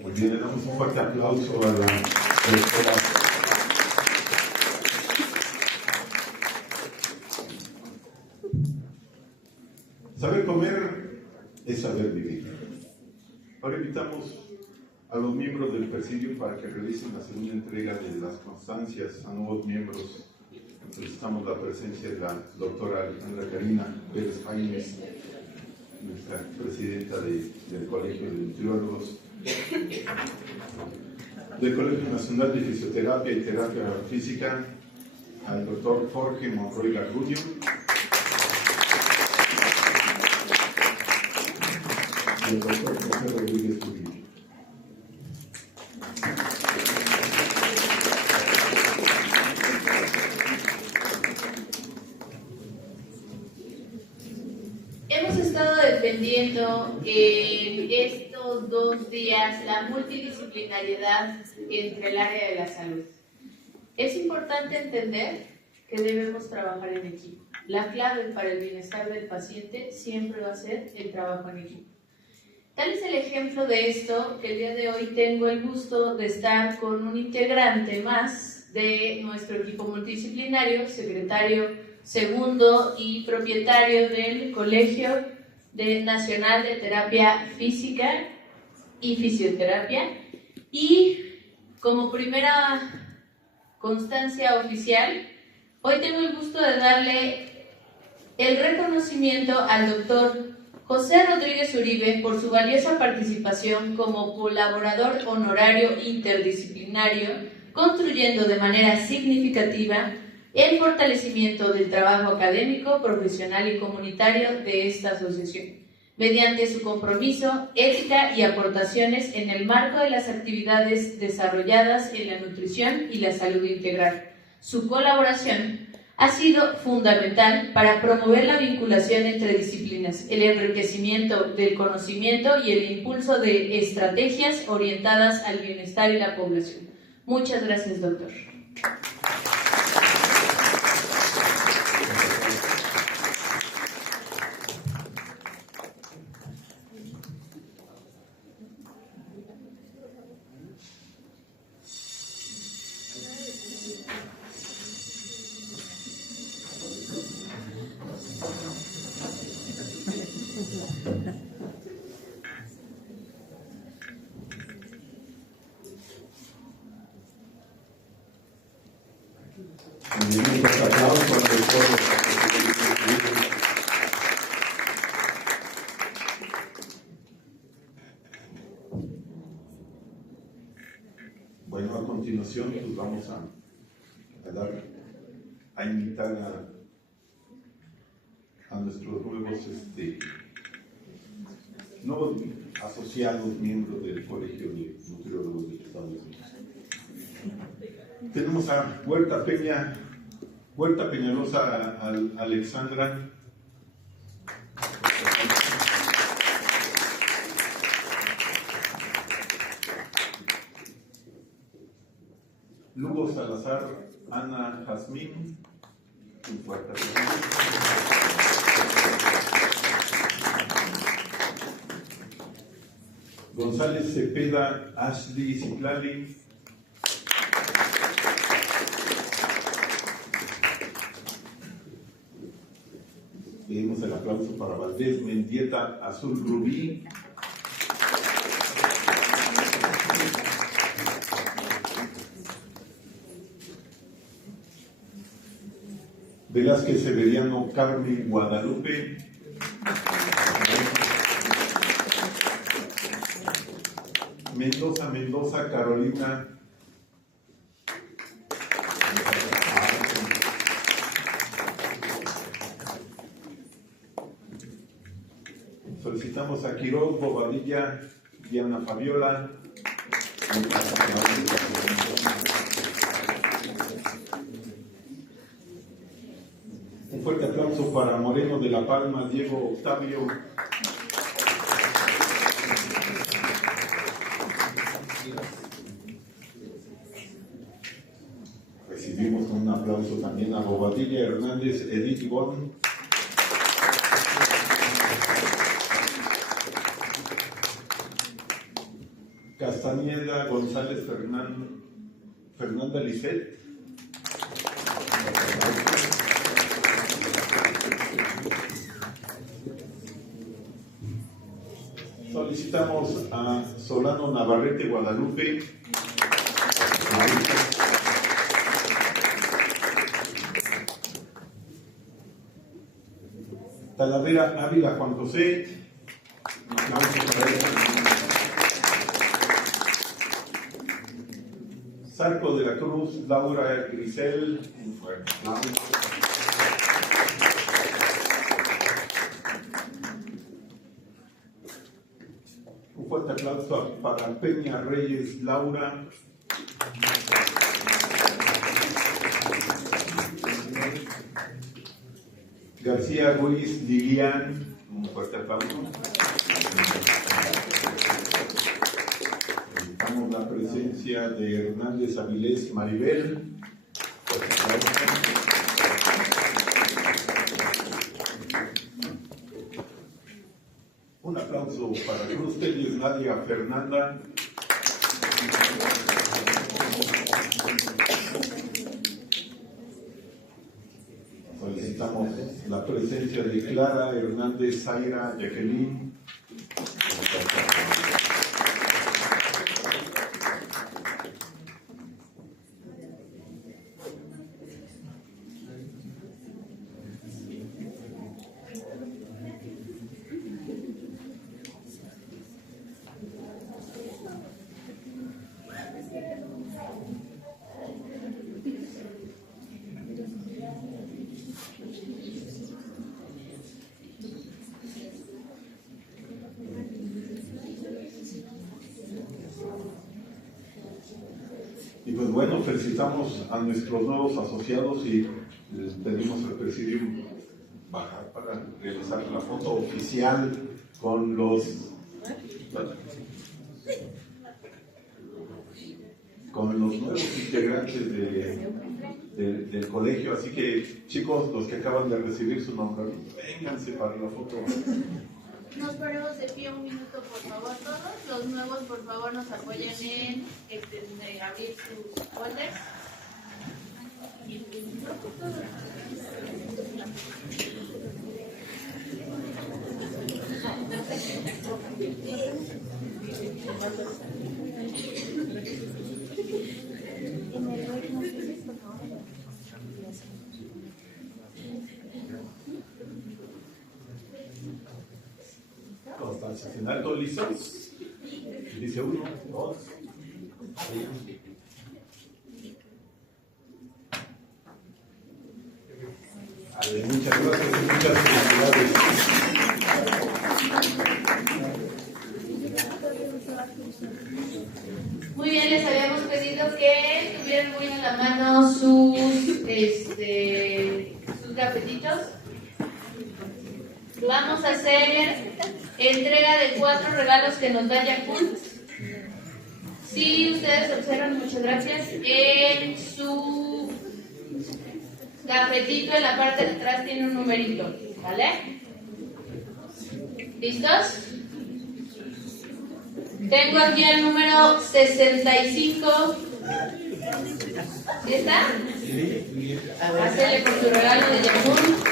Muy bien, le damos un fuerte aplauso a la doctora. Saber comer es saber vivir. Ahora invitamos a los miembros del presidio para que realicen la segunda entrega de las constancias a nuevos miembros. Solicitamos la presencia de la doctora Alejandra Karina Pérez Fáñez, nuestra presidenta del Colegio de Nutriólogos, del Colegio Nacional de Fisioterapia y Terapia Física, al doctor Jorge Monroy Garduño, y el doctor José Rodríguez Uribe. Hemos estado defendiendo en estos 2 días la multidisciplinariedad entre el área de la salud. Es importante entender que debemos trabajar en equipo. La clave para el bienestar del paciente siempre va a ser el trabajo en equipo. Tal es el ejemplo de esto que el día de hoy tengo el gusto de estar con un integrante más de nuestro equipo multidisciplinario, secretario segundo y propietario del Colegio Nacional de Terapia Física y Fisioterapia, y como primera constancia oficial, hoy tengo el gusto de darle el reconocimiento al doctor José Rodríguez Uribe por su valiosa participación como colaborador honorario interdisciplinario, construyendo de manera significativa el fortalecimiento del trabajo académico, profesional y comunitario de esta asociación, mediante su compromiso, ética y aportaciones en el marco de las actividades desarrolladas en la nutrición y la salud integral. Su colaboración ha sido fundamental para promover la vinculación entre disciplinas, el enriquecimiento del conocimiento y el impulso de estrategias orientadas al bienestar y la población. Muchas gracias, doctor. Bueno, a continuación pues vamos a invitar a nuestros nuevos asociados miembros del Colegio de Nutriólogos de Estados Unidos. Tenemos a Huerta Peñalosa Alexandra. Lugo Salazar Ana Jazmín. Un fuerte aplauso. González Cepeda Ashley Citlali. Pedimos el aplauso para Valdés Mendieta Azul Rubí. Velázquez Severiano Carmen Guadalupe. Mendoza Carolina. Solicitamos a Quiroz Bobadilla Diana Fabiola. Un fuerte aplauso para Moreno de la Palma Diego Octavio. Recibimos con un aplauso también a Bobadilla Hernández Edith Ivonne. Castañeda González Fernanda Lisset. Solicitamos a Solano Navarrete Guadalupe. Talavera Ávila Juan José. Un aplauso para ella. Zarco de la Cruz Laura Grisel. Un fuerte aplauso. Un fuerte aplauso para Peña Reyes Laura. García Ruiz Lilian. Un fuerte aplauso. Necesitamos la presencia de Hernández Avilés Maribel. Fuerte aplauso. Un aplauso para Cruz Telles Nadia Fernanda. Solicitamos la presencia de Clara Hernández Zaira Jacqueline. Y pues bueno, felicitamos a nuestros nuevos asociados y les pedimos al Presidium bajar para realizar la foto oficial con los nuevos integrantes del colegio. Así que chicos, los que acaban de recibir su nombramiento, vénganse para la foto. Nos paramos de pie un minuto, por favor, todos. Los nuevos, por favor, nos apoyan en abrir sus folders. Constancia final, ¿todos listos? Dice 1, 2, 3. Muchas gracias y muchas felicidades. Muy bien, les habíamos pedido que tuvieran muy en la mano sus gafetitos. Vamos a hacer entrega de 4 regalos que nos da Yakult. Si ustedes observan, muchas gracias, en su gafetito en la parte de atrás tiene un numerito, ¿vale? ¿Listos? Tengo aquí el número 65. ¿Sí está? Pásele por su regalo de Yakult.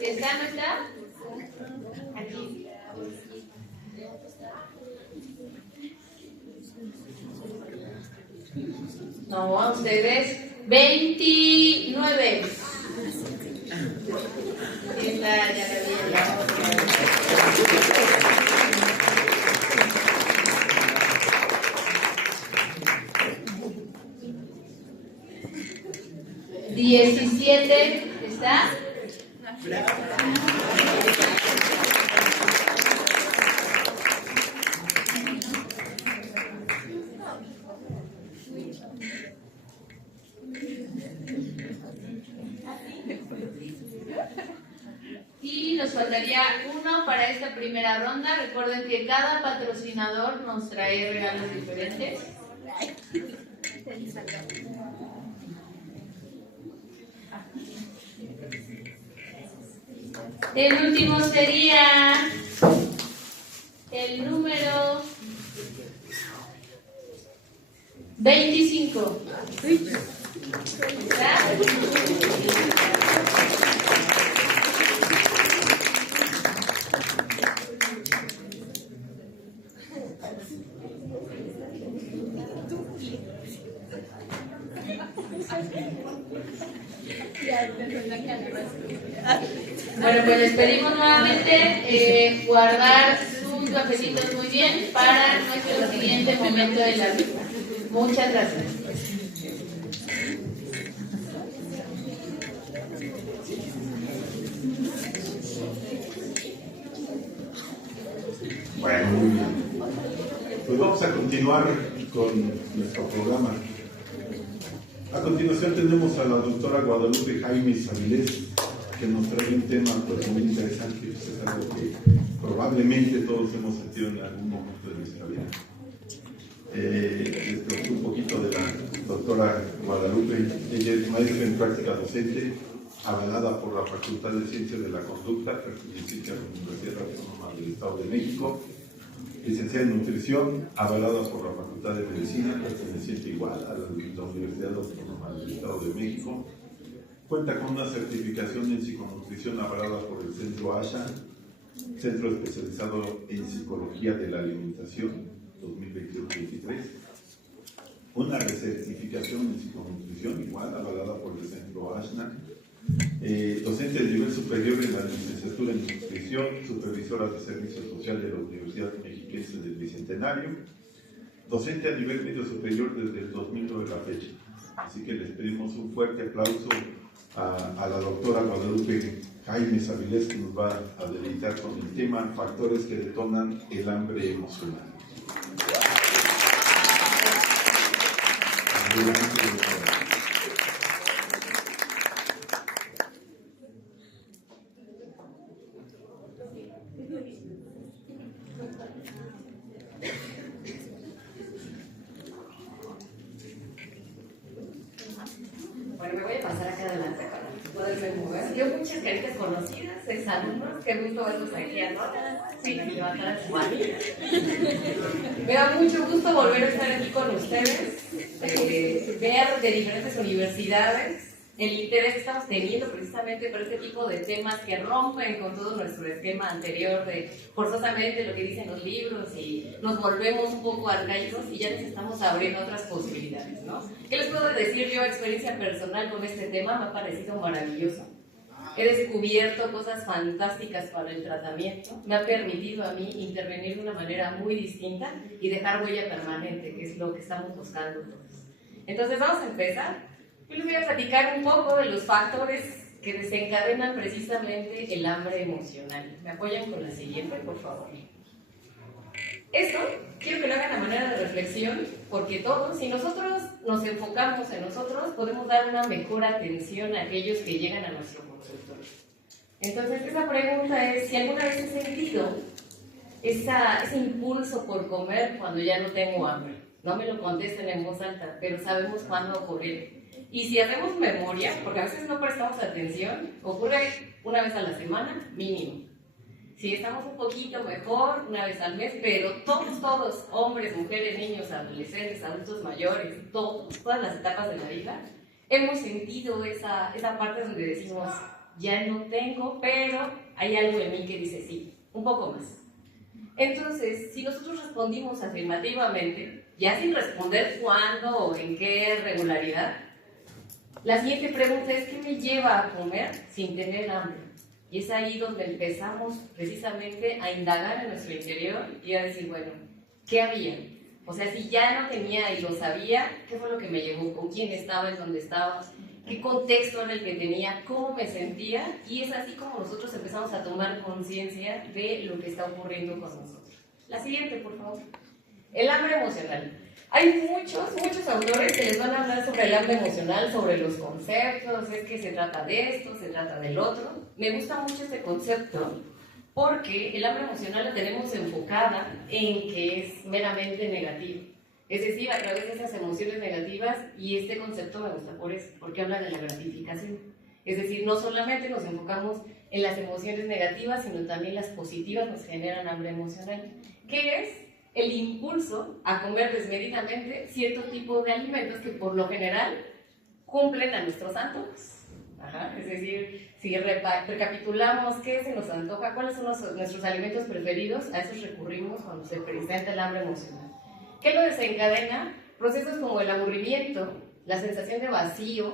¿Está? ¿No está? Aquí. No, a ustedes. 29. Está, ya la vi, la otra. 17, ¿está? Y nos faltaría uno para esta primera ronda. Recuerden que cada patrocinador nos trae regalos diferentes. El último sería el número 25. ¿Está? Bueno, pues les pedimos nuevamente guardar sus cafecitos muy bien para nuestros siguiente momento de la vida. Muchas gracias. Bueno, muy bien. Pues vamos a continuar con nuestro programa. A continuación tenemos a la doctora Guadalupe Jaimes Avilés, que nos trae un tema pues, muy interesante, pues, es algo que probablemente todos hemos sentido en algún momento de nuestra vida. Les pregunto un poquito de la doctora Guadalupe. Ella es maestra en práctica docente, avalada por la Facultad de Ciencias de la Conducta, perteneciente a la Universidad Autónoma del Estado de México, licenciada en Nutrición, avalada por la Facultad de Medicina, perteneciente igual a la Universidad Autónoma del Estado de México. Cuenta con una certificación en psiconutrición avalada por el Centro ASHA, Centro Especializado en Psicología de la Alimentación, 2022-23. Una recertificación en psiconutrición igual avalada por el Centro ASHA. Docente de nivel superior en la licenciatura en nutrición, supervisora de servicio social de la Universidad Mexiquense del Bicentenario, docente a nivel medio superior desde el 2009 a la fecha. Así que les pedimos un fuerte aplauso a la doctora Guadalupe Jaimes Avilés, que nos va a deleitar con el tema factores que detonan el hambre emocional. Bueno, me voy a pasar acá adelante para poderme mover. Yo muchas caritas conocidas, exalumnos, qué gusto verlos aquí anotas, sí, levantar su mano. Me da mucho gusto volver a estar aquí con ustedes, ver de diferentes universidades el interés que estamos teniendo precisamente por este tipo de temas que rompen con todo nuestro esquema anterior de forzosamente lo que dicen los libros y nos volvemos un poco arcaicos y ya les estamos abriendo otras posibilidades, ¿no? ¿Qué les puedo decir yo? Experiencia personal con este tema me ha parecido maravilloso. He descubierto cosas fantásticas para el tratamiento, me ha permitido a mí intervenir de una manera muy distinta y dejar huella permanente, que es lo que estamos buscando todos. Entonces vamos a empezar. Yo les voy a platicar un poco de los factores que desencadenan precisamente el hambre emocional. ¿Me apoyan con la siguiente, por favor? Esto quiero que lo hagan a manera de reflexión, porque todos, si nosotros nos enfocamos en nosotros, podemos dar una mejor atención a aquellos que llegan a nuestro consultorio. Entonces, esa pregunta es si alguna vez he sentido ese impulso por comer cuando ya no tengo hambre. No me lo contesten en voz alta, pero sabemos cuándo ocurre. Y si hacemos memoria, porque a veces no prestamos atención, ocurre una vez a la semana, mínimo. Si estamos un poquito mejor, una vez al mes, pero todos, hombres, mujeres, niños, adolescentes, adultos mayores, todas las etapas de la vida, hemos sentido esa parte donde decimos, ya no tengo, pero hay algo en mí que dice sí, un poco más. Entonces, si nosotros respondimos afirmativamente, ya sin responder cuándo o en qué regularidad, la siguiente pregunta es, ¿qué me lleva a comer sin tener hambre? Y es ahí donde empezamos precisamente a indagar en nuestro interior y a decir, bueno, ¿qué había? O sea, si ya no tenía y lo sabía, ¿qué fue lo que me llevó? ¿Con quién estaba? ¿En dónde estaba? ¿Qué contexto era el que tenía? ¿Cómo me sentía? Y es así como nosotros empezamos a tomar conciencia de lo que está ocurriendo con nosotros. La siguiente, por favor. El hambre emocional. Hay muchos autores que les van a hablar sobre el hambre emocional, sobre los conceptos, es que se trata de esto, se trata del otro. Me gusta mucho este concepto porque el hambre emocional la tenemos enfocada en que es meramente negativo. Es decir, a través de esas emociones negativas, y este concepto me gusta por eso, porque habla de la gratificación. Es decir, no solamente nos enfocamos en las emociones negativas, sino también las positivas nos generan hambre emocional. ¿Qué es? El impulso a comer desmedidamente cierto tipo de alimentos que por lo general cumplen a nuestros antojos. Es decir, si recapitulamos qué se nos antoja, cuáles son nuestros alimentos preferidos, a esos recurrimos cuando se presenta el hambre emocional. ¿Qué lo desencadena? Procesos como el aburrimiento, la sensación de vacío,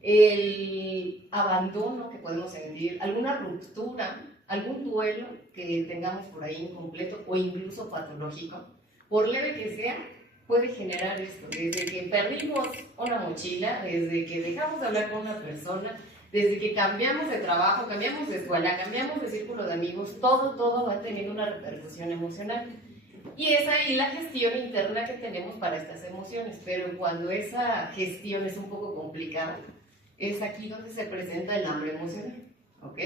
el abandono que podemos sentir, alguna ruptura, algún duelo que tengamos por ahí incompleto o incluso patológico, por leve que sea, puede generar esto. Desde que perdimos una mochila, desde que dejamos de hablar con una persona, desde que cambiamos de trabajo, cambiamos de escuela, cambiamos de círculo de amigos, todo va teniendo una repercusión emocional. Y es ahí la gestión interna que tenemos para estas emociones, pero cuando esa gestión es un poco complicada, es aquí donde se presenta el hambre emocional, ¿ok?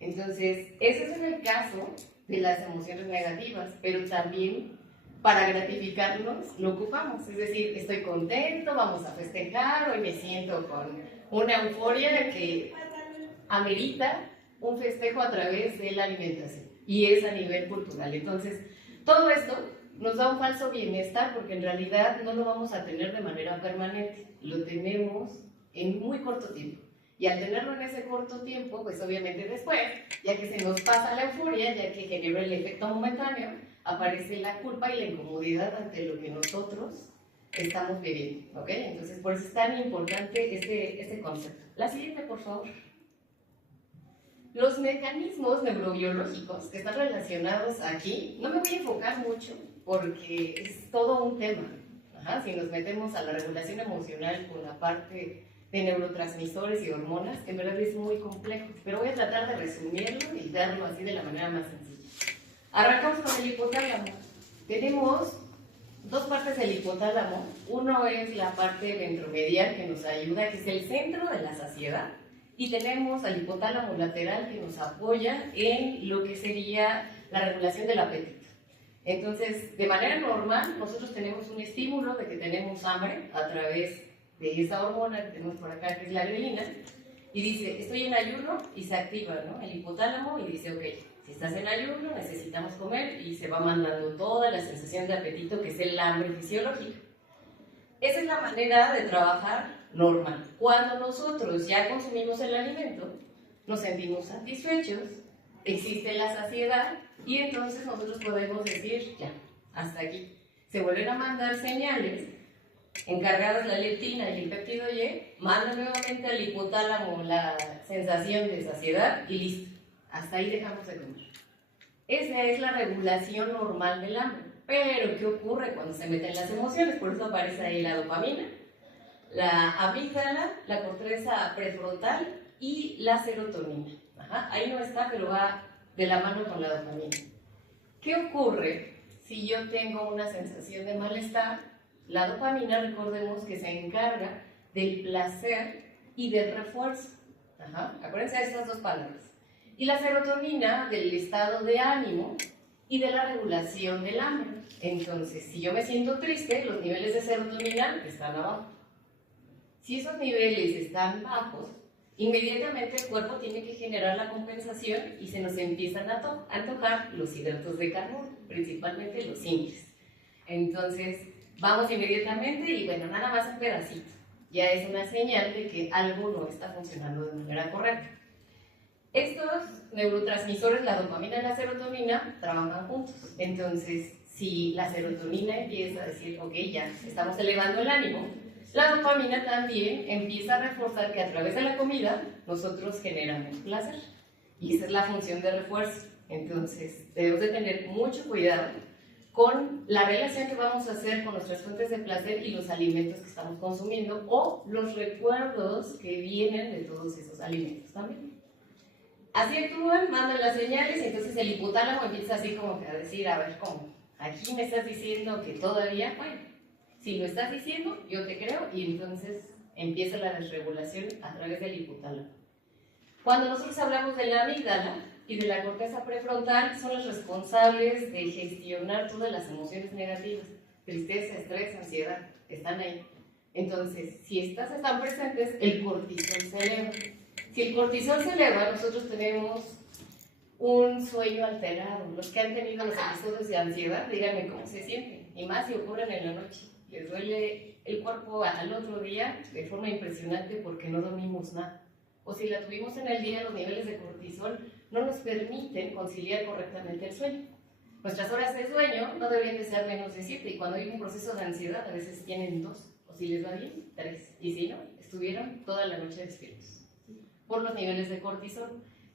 Entonces, ese es el caso de las emociones negativas, pero también para gratificarnos lo ocupamos, es decir, estoy contento, vamos a festejar, hoy me siento con una euforia que amerita un festejo a través de la alimentación, y es a nivel cultural. Entonces, todo esto nos da un falso bienestar porque en realidad no lo vamos a tener de manera permanente, lo tenemos en muy corto tiempo. Y al tenerlo en ese corto tiempo, pues obviamente después, ya que se nos pasa la euforia, ya que generó el efecto momentáneo, aparece la culpa y la incomodidad ante lo que nosotros estamos viviendo, ¿ok? Entonces, por eso es tan importante este concepto. La siguiente, por favor. Los mecanismos neurobiológicos que están relacionados aquí, no me voy a enfocar mucho porque es todo un tema. Ajá, si nos metemos a la regulación emocional con la parte de neurotransmisores y hormonas, en verdad es muy complejo, pero voy a tratar de resumirlo y darlo así de la manera más sencilla. Arrancamos con el hipotálamo. Tenemos dos partes del hipotálamo. Uno es la parte ventromedial que nos ayuda, que es el centro de la saciedad, y tenemos al hipotálamo lateral que nos apoya en lo que sería la regulación del apetito. Entonces, de manera normal, nosotros tenemos un estímulo de que tenemos hambre a través de esa hormona que tenemos por acá, que es la grelina, y dice, estoy en ayuno, y se activa, ¿no?, el hipotálamo, y dice, ok, si estás en ayuno, necesitamos comer, y se va mandando toda la sensación de apetito, que es el hambre fisiológica. Esa es la manera de trabajar normal. Cuando nosotros ya consumimos el alimento, nos sentimos satisfechos, existe la saciedad, y entonces nosotros podemos decir, ya, hasta aquí. Se vuelven a mandar señales, encargadas la leptina y el péptido Y, manda nuevamente al hipotálamo la sensación de saciedad y listo. Hasta ahí dejamos de comer. Esa es la regulación normal del hambre. Pero, ¿qué ocurre cuando se meten las emociones? Por eso aparece ahí la dopamina, la amígdala, la corteza prefrontal y la serotonina. Ajá, ahí no está, pero va de la mano con la dopamina. ¿Qué ocurre si yo tengo una sensación de malestar? La dopamina, recordemos que se encarga del placer y del refuerzo. Ajá, acuérdense de estas dos palabras. Y la serotonina del estado de ánimo y de la regulación del hambre. Entonces, si yo me siento triste, los niveles de serotonina están abajo. Si esos niveles están bajos, inmediatamente el cuerpo tiene que generar la compensación y se nos empiezan a antojar los hidratos de carbono, principalmente los simples. Entonces, vamos inmediatamente y bueno, nada más un pedacito. Ya es una señal de que algo no está funcionando de manera correcta. Estos neurotransmisores, la dopamina y la serotonina, trabajan juntos. Entonces, si la serotonina empieza a decir, ok, ya estamos elevando el ánimo, la dopamina también empieza a reforzar que a través de la comida nosotros generamos placer. Y esa es la función de refuerzo. Entonces, debemos de tener mucho cuidado con la relación que vamos a hacer con nuestras fuentes de placer y los alimentos que estamos consumiendo o los recuerdos que vienen de todos esos alimentos también. Así actúan, mandan las señales y entonces el hipotálamo empieza así como que a decir, a ver, ¿cómo? Aquí me estás diciendo que todavía, bueno, si lo estás diciendo, yo te creo, y entonces empieza la desregulación a través del hipotálamo. Cuando nosotros hablamos de la amígdala y de la corteza prefrontal, son las responsables de gestionar todas las emociones negativas, tristeza, estrés, ansiedad, están ahí. Entonces, si estas están presentes, el cortisol se eleva. Si el cortisol se eleva, nosotros tenemos un sueño alterado. Los que han tenido los episodios de ansiedad, díganme cómo se sienten, y más si ocurren en la noche. Les duele el cuerpo al otro día de forma impresionante porque no dormimos nada. O si la tuvimos en el día, los niveles de cortisol no nos permiten conciliar correctamente el sueño. Nuestras horas de sueño no deberían de ser menos de 7, y cuando hay un proceso de ansiedad a veces tienen 2, o si les va bien, 3, y si no, estuvieron toda la noche despiertos por los niveles de cortisol.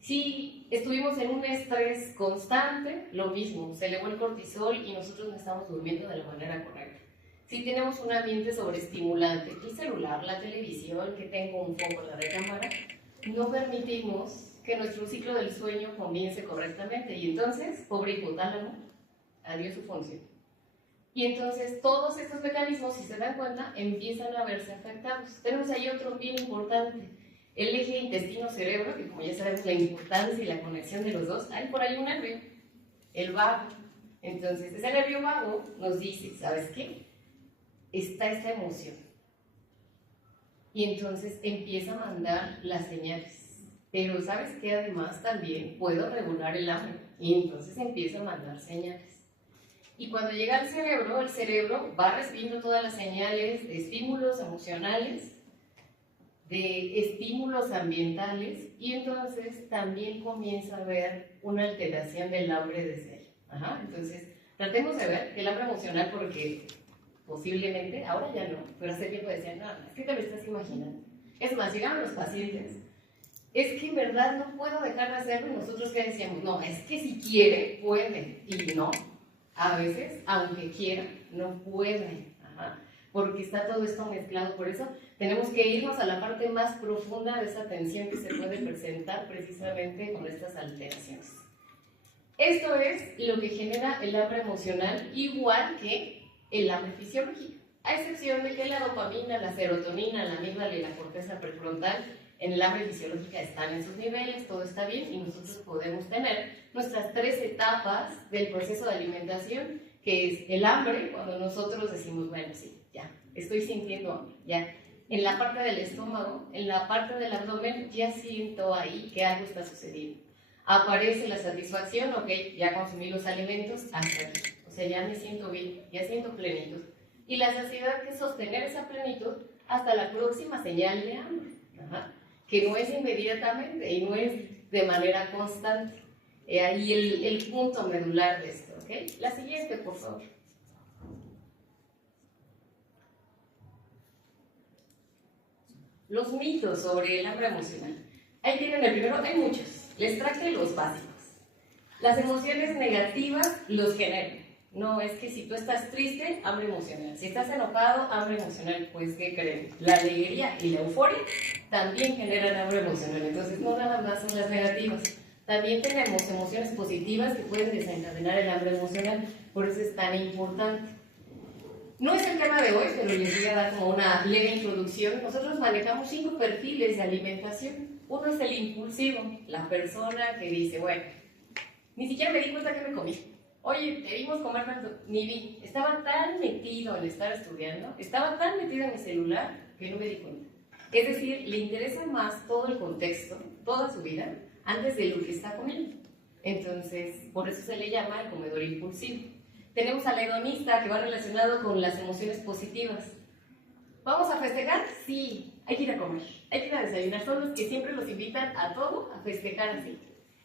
Si estuvimos en un estrés constante, lo mismo, se elevó el cortisol y nosotros no estamos durmiendo de la manera correcta. Si tenemos un ambiente sobreestimulante, el celular, la televisión, que tengo un foco en la recámara, no permitimos que nuestro ciclo del sueño comience correctamente. Y entonces, pobre hipotálamo, adiós su función. Y entonces todos estos mecanismos, si se dan cuenta, empiezan a verse afectados. Tenemos ahí otro bien importante, el eje intestino-cerebro, que como ya sabemos la importancia y la conexión de los dos, hay por ahí un nervio, el vago. Entonces ese nervio vago nos dice, ¿sabes qué? Está esta emoción. Y entonces empieza a mandar las señales. Pero ¿sabes qué? Además también puedo regular el hambre. Y entonces empieza a mandar señales. Y cuando llega al cerebro, el cerebro va recibiendo todas las señales de estímulos emocionales, de estímulos ambientales, y entonces también comienza a haber una alteración del hambre desde ahí. Entonces, tratemos de ver el hambre emocional, porque posiblemente, ahora ya no, pero hace tiempo decían, no, es que te lo estás imaginando. Es más, llegaron los pacientes, es que en verdad no puedo dejar de hacerlo, y nosotros que decíamos, no, es que si quiere, puede, y no. A veces, aunque quiera, no puede, porque está todo esto mezclado. Por eso tenemos que irnos a la parte más profunda de esa tensión que se puede presentar precisamente con estas alteraciones. Esto es lo que genera el hambre emocional, igual que el hambre fisiológico, a excepción de que la dopamina, la serotonina, la amígdala y la corteza prefrontal en el hambre fisiológica están en sus niveles, todo está bien, y nosotros podemos tener nuestras 3 etapas del proceso de alimentación, que es el hambre, cuando nosotros decimos, bueno, sí, ya, estoy sintiendo hambre, ya. En la parte del estómago, en la parte del abdomen, ya siento ahí que algo está sucediendo. Aparece la satisfacción, ok, ya consumí los alimentos, hasta aquí. O sea, ya me siento bien, ya siento plenitud. Y la saciedad, que es sostener esa plenitud hasta la próxima señal de hambre. Que no es inmediatamente y no es de manera constante. Ahí el punto medular de esto, ¿ok? La siguiente, por favor. Los mitos sobre el hambre emocional. Ahí tienen el primero, hay muchos. Les traje los básicos. Las emociones negativas los generan. No, es que si tú estás triste, hambre emocional. Si estás enojado, hambre emocional. Pues, ¿qué creen? La alegría y la euforia también generan hambre emocional. Entonces, no nada más son las negativas. También tenemos emociones positivas que pueden desencadenar el hambre emocional. Por eso es tan importante. No es el tema de hoy, pero les voy a dar como una leve introducción. Nosotros manejamos 5 perfiles de alimentación. Uno es el impulsivo, la persona que dice, bueno, ni siquiera me di cuenta que me comí. Oye, te vimos comer tanto, ni vi. Estaba tan metido en estar estudiando, estaba tan metido en mi celular que no me di cuenta. Es decir, le interesa más todo el contexto, toda su vida, antes de lo que está comiendo. Entonces, por eso se le llama el comedor impulsivo. Tenemos al hedonista, que va relacionado con las emociones positivas. ¿Vamos a festejar? Sí, hay que ir a comer, hay que ir a desayunar. Son los que siempre los invitan a todo, a festejar así.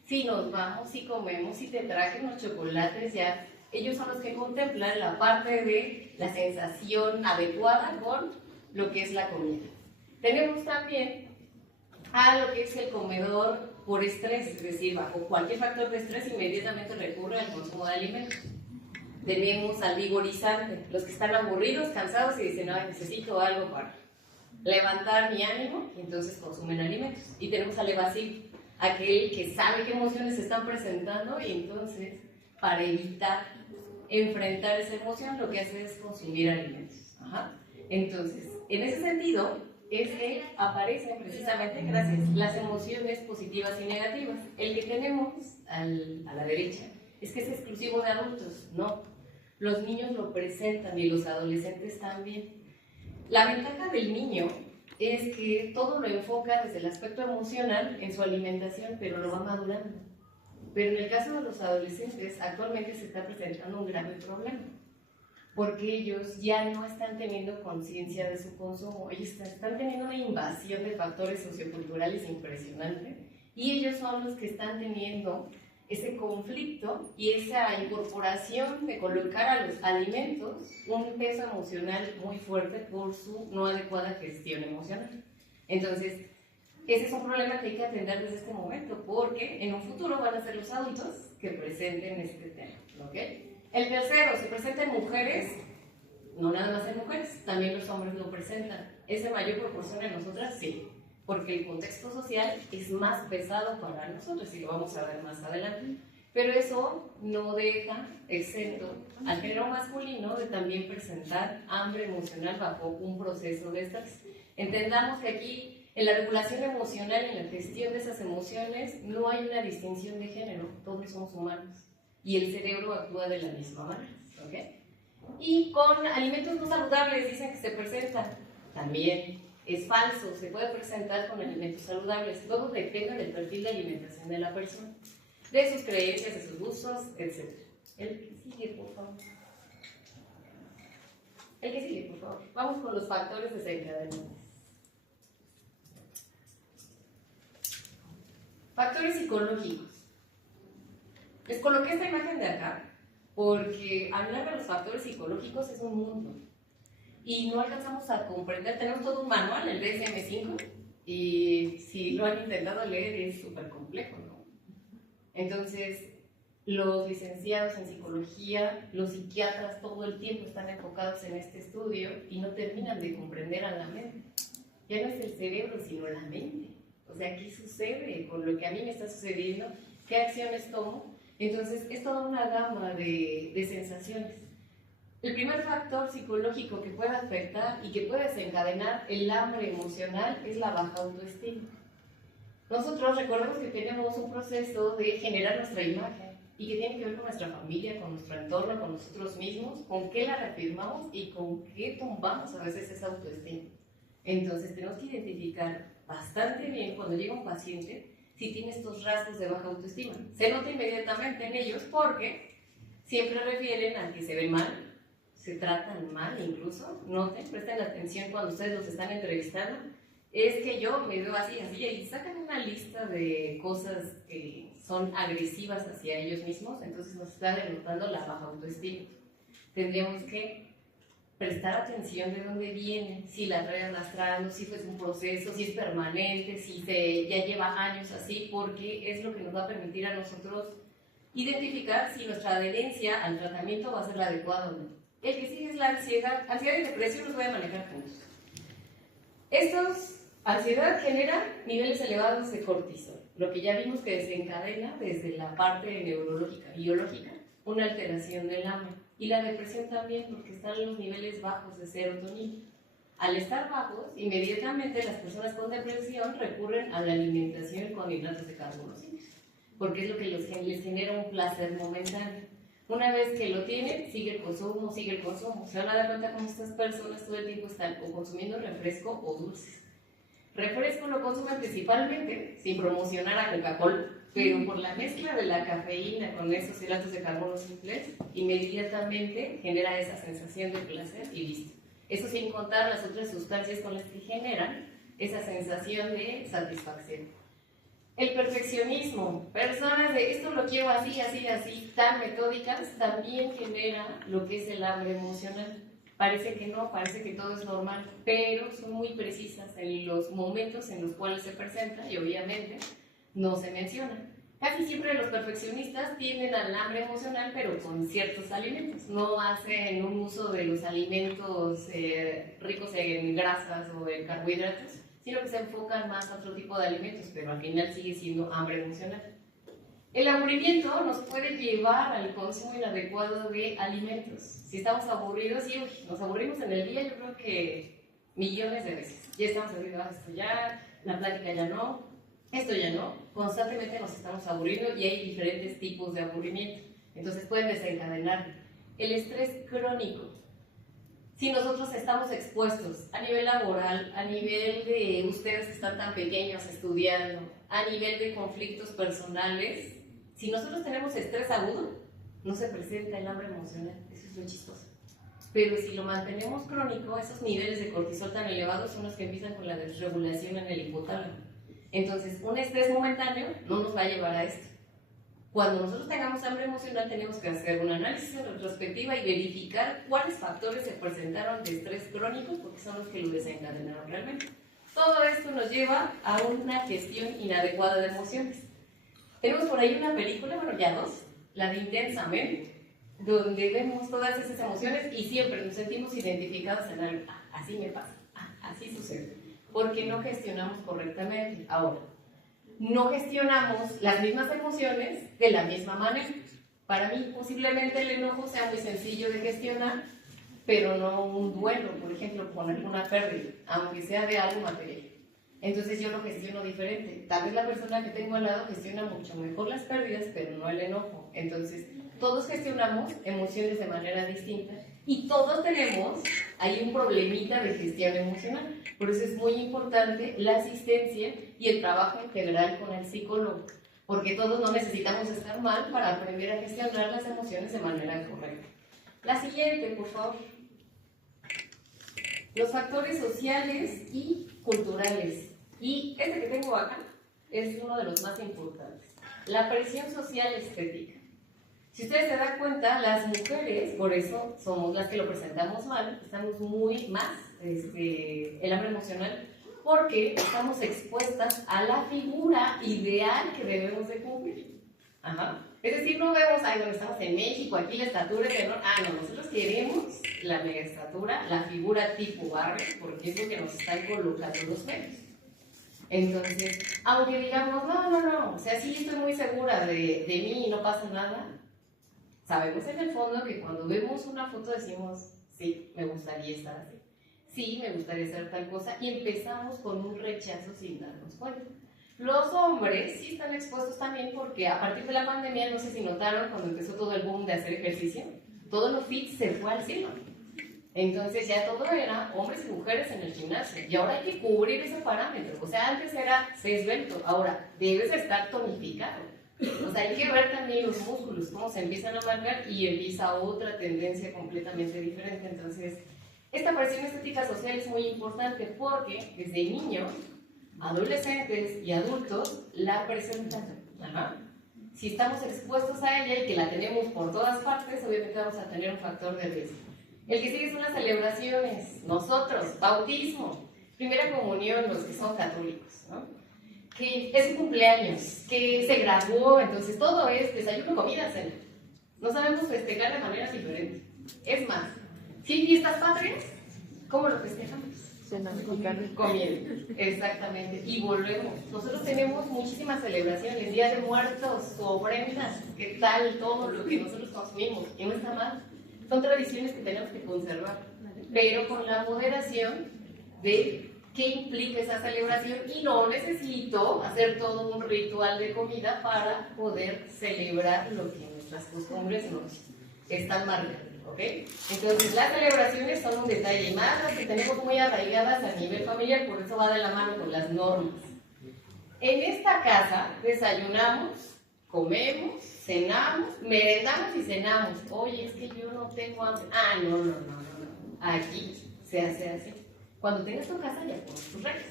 Si nos vamos, si comemos, si te traje unos chocolates, ya. Ellos son los que contemplan la parte de la sensación adecuada con lo que es la comida. Tenemos también a lo que es el comedor por estrés, es decir, bajo cualquier factor de estrés inmediatamente recurre al consumo de alimentos. Tenemos al vigorizante, los que están aburridos, cansados y dicen, no, necesito algo para levantar mi ánimo, y entonces consumen alimentos. Y tenemos al evasivo, aquel que sabe qué emociones se están presentando y entonces, para evitar enfrentar esa emoción, lo que hace es consumir alimentos. Entonces, en ese sentido, es que aparecen precisamente, gracias, las emociones positivas y negativas. El que tenemos a la derecha es que es exclusivo de adultos, no. Los niños lo presentan y los adolescentes también. La ventaja del niño es que todo lo enfoca desde el aspecto emocional en su alimentación, pero lo va madurando. Pero en el caso de los adolescentes, actualmente se está presentando un grave problema, porque ellos ya no están teniendo conciencia de su consumo, ellos están teniendo una invasión de factores socioculturales impresionante, y ellos son los que están teniendo ese conflicto y esa incorporación de colocar a los alimentos un peso emocional muy fuerte por su no adecuada gestión emocional. Entonces, ese es un problema que hay que atender desde este momento, porque en un futuro van a ser los adultos que presenten este tema, ¿ok? El tercero, se presentan mujeres, no nada más en mujeres, también los hombres lo presentan. ¿Es en mayor proporción en nosotras? Sí, porque el contexto social es más pesado para nosotros y lo vamos a ver más adelante. Pero eso no deja exento al género masculino de también presentar hambre emocional bajo un proceso de estrés. Entendamos que aquí, en la regulación emocional, en la gestión de esas emociones, no hay una distinción de género, todos somos humanos y el cerebro actúa de la misma manera, ¿ok? Y con alimentos no saludables dicen que se presenta, también es falso, se puede presentar con alimentos saludables, todo depende del perfil de alimentación de la persona, de sus creencias, de sus gustos, etc. El que sigue, por favor. El que sigue, por favor. Vamos con los factores desencadenantes. Factores psicológicos. Les coloqué esta imagen de acá porque hablar de los factores psicológicos es un mundo y no alcanzamos a comprender. Tenemos todo un manual, el DSM-5, y si lo han intentado leer es súper complejo, ¿no? Entonces, los licenciados en psicología, los psiquiatras todo el tiempo están enfocados en este estudio y no terminan de comprender a la mente. Ya no es el cerebro, sino la mente. O sea, ¿qué sucede con lo que a mí me está sucediendo? ¿Qué acciones tomo? Entonces, es toda una gama de sensaciones. El primer factor psicológico que puede afectar y que puede desencadenar el hambre emocional es la baja autoestima. Nosotros recordemos que tenemos un proceso de generar nuestra imagen y que tiene que ver con nuestra familia, con nuestro entorno, con nosotros mismos, con qué la reafirmamos y con qué tumbamos a veces esa autoestima. Entonces tenemos que identificar bastante bien cuando llega un paciente si tiene estos rasgos de baja autoestima. Se nota inmediatamente en ellos porque siempre refieren a que se ven mal, se tratan mal incluso. Noten, presten atención cuando ustedes los están entrevistando. Es que yo me veo así, así, y sacan una lista de cosas que son agresivas hacia ellos mismos, entonces nos está denotando la baja autoestima. Tendríamos que prestar atención de dónde viene, si la trae arrastrando, si fue un proceso, si es permanente, si ya lleva años así, porque es lo que nos va a permitir a nosotros identificar si nuestra adherencia al tratamiento va a ser la adecuada o no. El que sigue es la ansiedad. Ansiedad y depresión los voy a manejar juntos. Ansiedad genera niveles elevados de cortisol, lo que ya vimos que desencadena desde la parte neurológica, biológica, una alteración del hambre. Y la depresión también, porque están los niveles bajos de serotonina. Al estar bajos, inmediatamente las personas con depresión recurren a la alimentación con hidratos de carbono simples, porque es lo que les genera un placer momentáneo. Una vez que lo tienen, sigue el consumo, sigue el consumo. Se van a dar cuenta cómo estas personas todo el tiempo están o consumiendo refresco o dulces. Refresco lo consumen principalmente, sin promocionar a Coca-Cola, pero por la mezcla de la cafeína con esos hidratos de carbono simples, inmediatamente genera esa sensación de placer y listo. Eso sin contar las otras sustancias con las que generan esa sensación de satisfacción. El perfeccionismo, personas de esto lo quiero así, así, así, tan metódicas, también genera lo que es el hambre emocional. Parece que no, parece que todo es normal, pero son muy precisas en los momentos en los cuales se presenta y obviamente no se menciona. Casi siempre los perfeccionistas tienden al hambre emocional, pero con ciertos alimentos. No hacen un uso de los alimentos ricos en grasas o en carbohidratos, sino que se enfocan más a otro tipo de alimentos, pero al final sigue siendo hambre emocional. El aburrimiento nos puede llevar al consumo inadecuado de alimentos. Si estamos aburridos, y nos aburrimos en el día, yo creo que millones de veces. Ya estamos aburridos, esto ya, la plática ya no, esto ya no. Constantemente nos estamos aburriendo y hay diferentes tipos de aburrimiento. Entonces pueden desencadenar el estrés crónico. Si nosotros estamos expuestos a nivel laboral, a nivel de ustedes que están tan pequeños estudiando, a nivel de conflictos personales, si nosotros tenemos estrés agudo, no se presenta el hambre emocional. Eso es lo chistoso. Pero si lo mantenemos crónico, esos niveles de cortisol tan elevados son los que empiezan con la desregulación en el hipotálamo. Entonces, un estrés momentáneo no nos va a llevar a esto. Cuando nosotros tengamos hambre emocional, tenemos que hacer un análisis en retrospectiva y verificar cuáles factores se presentaron de estrés crónico, porque son los que lo desencadenaron realmente. Todo esto nos lleva a una gestión inadecuada de emociones. Tenemos por ahí una película, bueno, ya dos, la de Intensamente, donde vemos todas esas emociones y siempre nos sentimos identificados en algo. Ah, así me pasa, así sucede, porque no gestionamos correctamente. Ahora, no gestionamos las mismas emociones de la misma manera. Para mí, posiblemente el enojo sea muy sencillo de gestionar, pero no un duelo, por ejemplo, poner una pérdida, aunque sea de algo material. Entonces yo lo gestiono diferente. Tal vez la persona que tengo al lado gestiona mucho mejor las pérdidas, pero no el enojo. Entonces, todos gestionamos emociones de manera distinta y todos tenemos ahí un problemita de gestión emocional. Por eso es muy importante la asistencia y el trabajo integral con el psicólogo, porque todos no necesitamos estar mal para aprender a gestionar las emociones de manera correcta. La siguiente, por favor. Los factores sociales y culturales. Y este que tengo acá es uno de los más importantes. La presión social estética. Si ustedes se dan cuenta, las mujeres, por eso somos las que lo presentamos mal, estamos muy más el hambre emocional, porque estamos expuestas a la figura ideal que debemos de cumplir. Ajá. Es decir, no vemos, ay, bueno, estamos en México, aquí la estatura es menor. Ah, no, nosotros queremos la mega estatura, la figura tipo Barbie, porque es lo que nos están colocando los medios. Entonces, aunque digamos, no, o sea, sí estoy muy segura de mí y no pasa nada, sabemos en el fondo que cuando vemos una foto decimos, sí, me gustaría estar así, sí, me gustaría hacer tal cosa, y empezamos con un rechazo sin darnos cuenta. Los hombres sí están expuestos también porque a partir de la pandemia, no sé si notaron, cuando empezó todo el boom de hacer ejercicio, todo lo fit se fue al cielo. Entonces ya todo era hombres y mujeres en el gimnasio. Y ahora hay que cubrir ese parámetro. O sea, antes era sé esbelto, ahora debes estar tonificado. O sea, hay que ver también los músculos, cómo se empiezan a marcar y empieza otra tendencia completamente diferente. Entonces, esta presión estética social es muy importante porque desde niños, adolescentes y adultos la presentan. Ajá. Si estamos expuestos a ella y que la tenemos por todas partes, obviamente vamos a tener un factor de riesgo. El que sigue son las celebraciones. Nosotros, bautismo, primera comunión, los que son católicos, ¿no? Que es un cumpleaños, que se graduó, entonces todo es desayuno, comida, cena. No sabemos festejar de maneras diferentes. Es más, si hay fiestas patrias, ¿cómo lo festejamos? Comiendo, exactamente. Y volvemos. Nosotros tenemos muchísimas celebraciones, Día de Muertos, ofrendas, ¿qué tal todo lo que nosotros consumimos? Y no está mal. Son tradiciones que tenemos que conservar, pero con la moderación de qué implica esa celebración y no necesito hacer todo un ritual de comida para poder celebrar lo que nuestras costumbres nos están marcando, ¿ok? Entonces las celebraciones son un detalle, más las que tenemos muy arraigadas a nivel familiar, por eso va de la mano con las normas. En esta casa desayunamos, comemos, cenamos, merendamos y cenamos. Oye, es que yo no tengo hambre. Ah, no. Aquí se hace así. Cuando tengas tu casa ya pones tus reglas.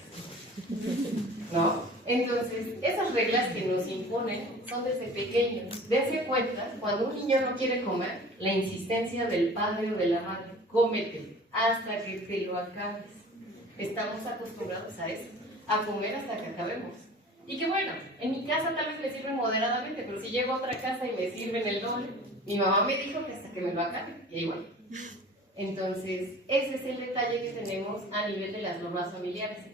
¿No? Entonces, esas reglas que nos imponen son desde pequeños. Dese cuenta, cuando un niño no quiere comer, la insistencia del padre o de la madre, cómete hasta que te lo acabes. Estamos acostumbrados a eso, a comer hasta que acabemos. Y que bueno, en mi casa tal vez me sirven moderadamente, pero si llego a otra casa y me sirven el doble, mi mamá me dijo que hasta que me lo acabe, y igual. Entonces, ese es el detalle que tenemos a nivel de las normas familiares.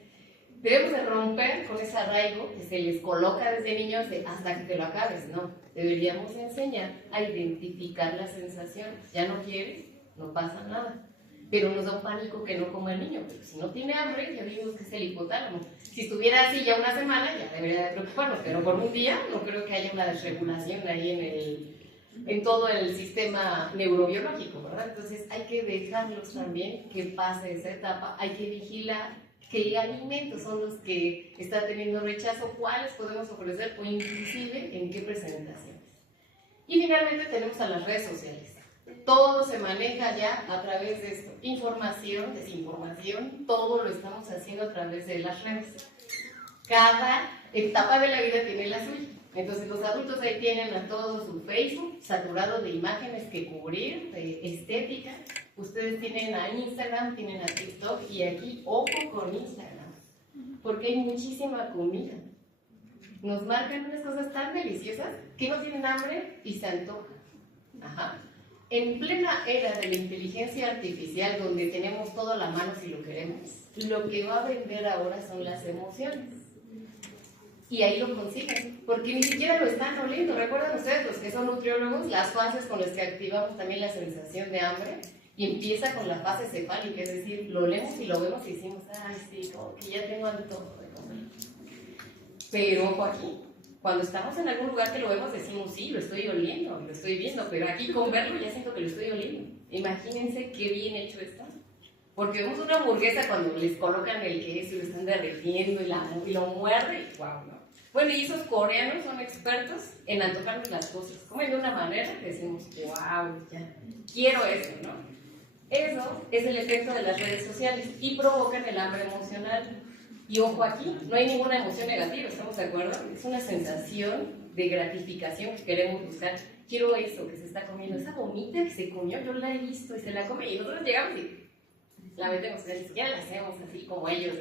Debemos de romper con ese arraigo que se les coloca desde niños de hasta que te lo acabes, no. Deberíamos enseñar a identificar las sensaciones. Ya no quieres, no pasa nada. Pero nos da un pánico que no coma el niño. Pero si no tiene hambre, ya vimos que es el hipotálamo. Si estuviera así ya una semana, ya debería de preocuparnos. Pero por un día no creo que haya una desregulación ahí en todo el sistema neurobiológico, ¿verdad? Entonces hay que dejarlos también que pase esa etapa. Hay que vigilar qué alimentos son los que están teniendo rechazo, cuáles podemos ofrecer o inclusive en qué presentaciones. Y finalmente tenemos a las redes sociales. Todo se maneja ya a través de esto. Información, desinformación, todo lo estamos haciendo a través de las redes. Cada etapa de la vida tiene la suya. Entonces los adultos ahí tienen a todo su Facebook saturado de imágenes que cubrir, de estética. Ustedes tienen a Instagram, tienen a TikTok y aquí, ojo con Instagram. porque hay muchísima comida. Nos marcan unas cosas tan deliciosas que no tienen hambre y se antojan. Ajá. En plena era de la inteligencia artificial, donde tenemos todo a la mano si lo queremos, lo que va a vender ahora son las emociones. Y ahí lo consiguen, porque ni siquiera lo están oliendo. ¿Recuerdan ustedes, los que son nutriólogos, las fases con las que activamos también la sensación de hambre? Y empieza con la fase cefálica, es decir, lo leemos y lo vemos y decimos, ay, sí, como que ya tengo antojo de comer. Pero ojo aquí, cuando estamos en algún lugar que lo vemos, decimos, sí, lo estoy oliendo, lo estoy viendo, pero aquí con verlo ya siento que lo estoy oliendo. Imagínense qué bien hecho está. Porque vemos una hamburguesa cuando les colocan el queso y lo están derritiendo y lo muerde y wow, ¿no? Bueno, y esos coreanos son expertos en antojarnos las cosas. Comen de una manera que decimos, wow, ya, quiero eso, ¿no? Eso es el efecto de las redes sociales y provocan el hambre emocional. Y ojo aquí, no hay ninguna emoción negativa, ¿estamos de acuerdo? Es una sensación de gratificación que queremos buscar. Quiero eso que se está comiendo, esa gomita que se comió, yo la he visto y se la come y nosotros llegamos y la metemos, ni siquiera la hacemos así como ellos,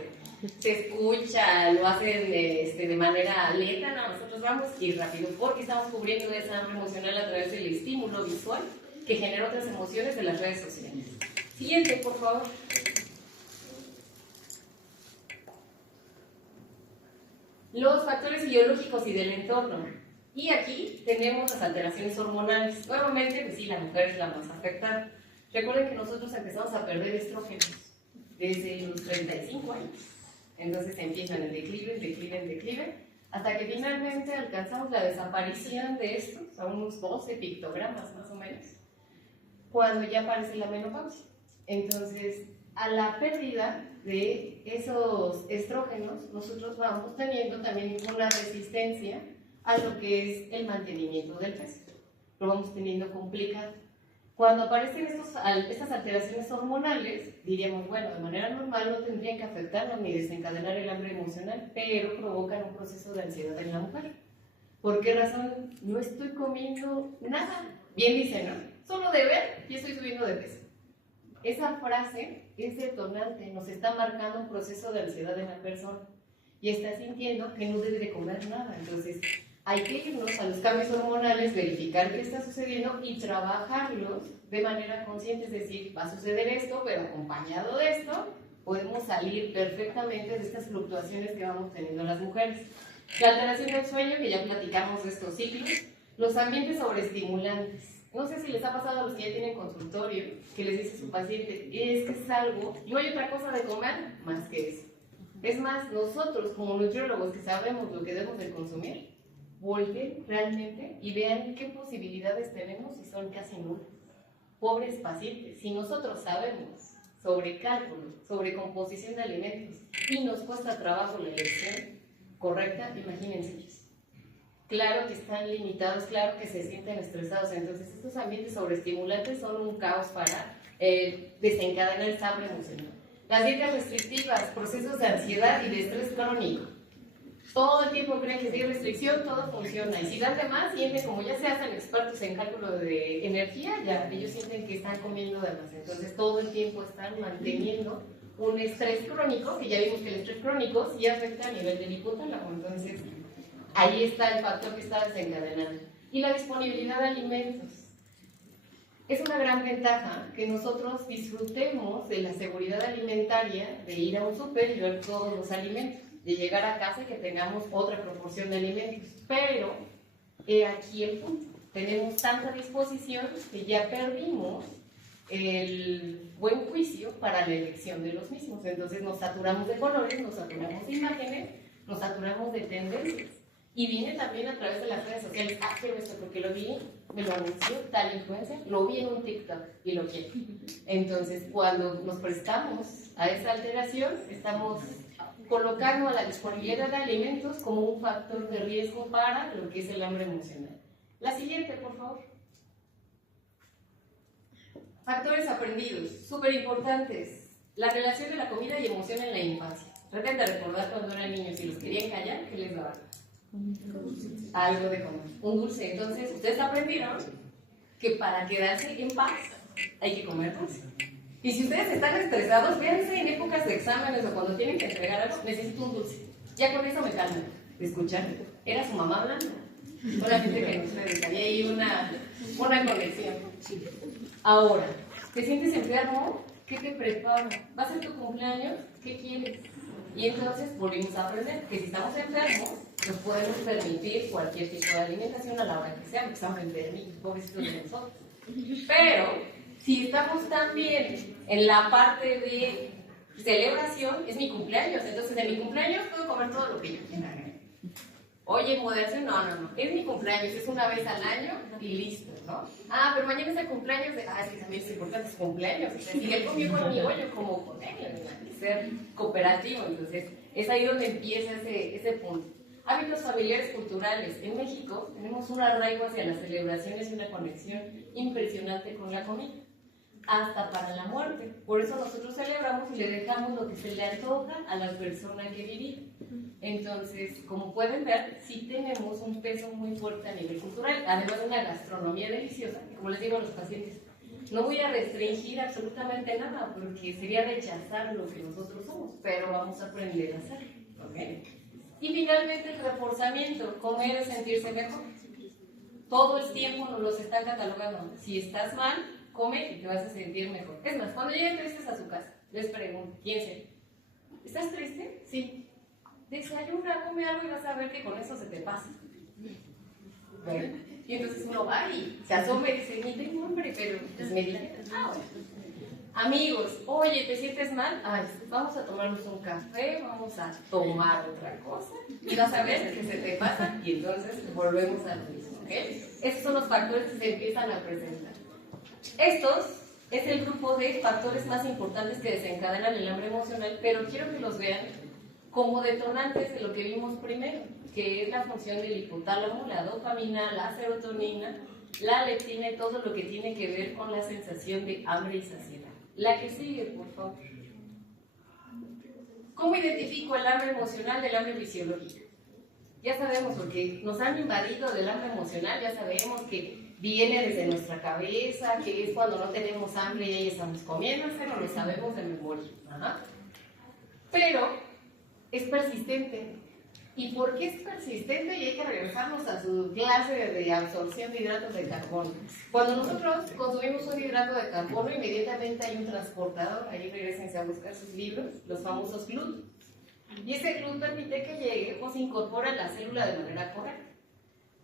se escucha, lo hacen de manera lenta, no, nosotros vamos y rápido, porque estamos cubriendo esa hambre emocional a través del estímulo visual que genera otras emociones de las redes sociales. Siguiente, por favor. Los factores biológicos y del entorno. Y aquí tenemos las alteraciones hormonales. Nuevamente, pues sí, la mujer es la más afectada. Recuerden que nosotros empezamos a perder estrógenos desde los 35 años. Entonces empiezan en declive, hasta que finalmente alcanzamos la desaparición de estos, a unos 12 pictogramas más o menos, cuando ya aparece la menopausia. Entonces, a la pérdida de esos estrógenos, nosotros vamos teniendo también una resistencia a lo que es el mantenimiento del peso. Lo vamos teniendo complicado. Cuando aparecen estas alteraciones hormonales, diríamos, bueno, de manera normal no tendrían que afectarnos ni desencadenar el hambre emocional, pero provocan un proceso de ansiedad en la mujer. ¿Por qué razón? No estoy comiendo nada. Bien dice, ¿no? Solo de ver y estoy subiendo de peso. Esa frase es detonante, nos está marcando un proceso de ansiedad en la persona y está sintiendo que no debe de comer nada. Entonces, hay que irnos a los cambios hormonales, verificar qué está sucediendo y trabajarlos de manera consciente, es decir, va a suceder esto, pero acompañado de esto, podemos salir perfectamente de estas fluctuaciones que vamos teniendo las mujeres. La alteración del sueño, que ya platicamos de estos ciclos, los ambientes sobreestimulantes. No sé si les ha pasado a los que ya tienen consultorio, que les dice su paciente, es que es algo, no hay otra cosa de comer más que eso. Es más, nosotros como nutriólogos que sabemos lo que debemos de consumir, volteen realmente y vean qué posibilidades tenemos y son casi nulas. Pobres pacientes, si nosotros sabemos sobre cálculo, sobre composición de alimentos y nos cuesta trabajo la elección correcta, imagínense ellos. Claro que están limitados, claro que se sienten estresados, entonces estos ambientes sobreestimulantes son un caos para desencadenar el hambre emocional. Las dietas restrictivas, procesos de ansiedad y de estrés crónico. Todo el tiempo creen que si hay restricción, todo funciona. Y si dan de más, sienten, como ya se hacen expertos en cálculo de energía, ya ellos sienten que están comiendo de más. Entonces todo el tiempo están manteniendo un estrés crónico, que ya vimos que el estrés crónico sí afecta a nivel del hipotálamo. Entonces ahí está el factor que está desencadenando. Y la disponibilidad de alimentos. Es una gran ventaja que nosotros disfrutemos de la seguridad alimentaria, de ir a un súper y ver todos los alimentos, de llegar a casa y que tengamos otra proporción de alimentos. Pero aquí el punto. Tenemos tanta disposición que ya perdimos el buen juicio para la elección de los mismos. Entonces nos saturamos de colores, nos saturamos de imágenes, nos saturamos de tendencias. Y viene también a través de las redes sociales. Ah, quiero esto porque lo vi, me lo anunció tal influencer, lo vi en un TikTok y lo quiero. Entonces, cuando nos prestamos a esa alteración, estamos colocando a la disponibilidad de alimentos como un factor de riesgo para lo que es el hambre emocional. La siguiente, por favor. Factores aprendidos, súper importantes. La relación de la comida y emoción en la infancia. Traten de recordar cuando eran niños y los querían callar, ¿qué les daban? Algo de comer, un dulce. Entonces, ustedes aprendieron que para quedarse en paz hay que comer dulce. Y si ustedes están estresados, véanse en épocas de exámenes o cuando tienen que entregar algo, necesito un dulce. Ya con eso me calma. ¿Escuchar? Era su mamá hablando. Una gente que no se dedica. Y hay una conexión. Ahora, ¿te sientes enfermo? ¿Qué te prepara? ¿Va a ser tu cumpleaños? ¿Qué quieres? Y entonces volvimos a aprender que si estamos enfermos, nos podemos permitir cualquier tipo de alimentación a la hora que sea, porque estamos enfermitos, pobrecitos de nosotros. Pero, si estamos también en la parte de celebración, es mi cumpleaños, entonces en mi cumpleaños puedo comer todo lo que yo quiera. Oye, moderación, no, es mi cumpleaños, es una vez al año y listo, ¿no? Ah, pero mañana es el cumpleaños de... es que también es importante su cumpleaños, o sea, si él comió conmigo, yo como con él, ¿no? Ser cooperativo, entonces es ahí donde empieza ese punto. Hábitos familiares culturales. En México tenemos un arraigo hacia las celebraciones y una conexión impresionante con la comida, hasta para la muerte. Por eso nosotros celebramos y le dejamos lo que se le antoja a la persona que vivía. Entonces, como pueden ver, sí tenemos un peso muy fuerte a nivel cultural, además de una gastronomía deliciosa, que como les digo a los pacientes, no voy a restringir absolutamente nada, porque sería rechazar lo que nosotros somos, pero vamos a aprender a hacerlo, ¿ok? Y finalmente el reforzamiento, comer es sentirse mejor. Todo el tiempo nos los están catalogando. Si estás mal, come y te vas a sentir mejor. Es más, cuando lleguen tristes a su casa, les pregunto, ¿quién se? ¿Estás triste? Sí. Desayuna, come algo y vas a ver que con eso se te pasa. ¿Ven? Y entonces uno va y se asoma y dice, ni tengo hambre, pero pues me dice, bueno. Amigos, oye, ¿te sientes mal? Vamos a tomarnos un café, vamos a tomar otra cosa y vas a ver que se te pasa y entonces volvemos a lo mismo, ¿ok? Estos son los factores que se empiezan a presentar. Estos es el grupo de factores más importantes que desencadenan el hambre emocional, pero quiero que los vean como detonantes de lo que vimos primero, que es la función del hipotálamo, la dopamina, la serotonina, la leptina y todo lo que tiene que ver con la sensación de hambre y saciedad. La que sigue, por favor. ¿Cómo identifico el hambre emocional del hambre fisiológico? Ya sabemos, porque nos han invadido del hambre emocional, ya sabemos que viene desde nuestra cabeza, que es cuando no tenemos hambre y ahí estamos comiendo, pero lo sabemos de memoria. Pero es persistente. ¿Y por qué es persistente? Y hay que regresarnos a su clase de absorción de hidratos de carbono. Cuando nosotros consumimos un hidrato de carbono, inmediatamente hay un transportador, ahí regresense a buscar sus libros, los famosos GLUT. Y ese GLUT permite que llegue o se incorpore a la célula de manera correcta,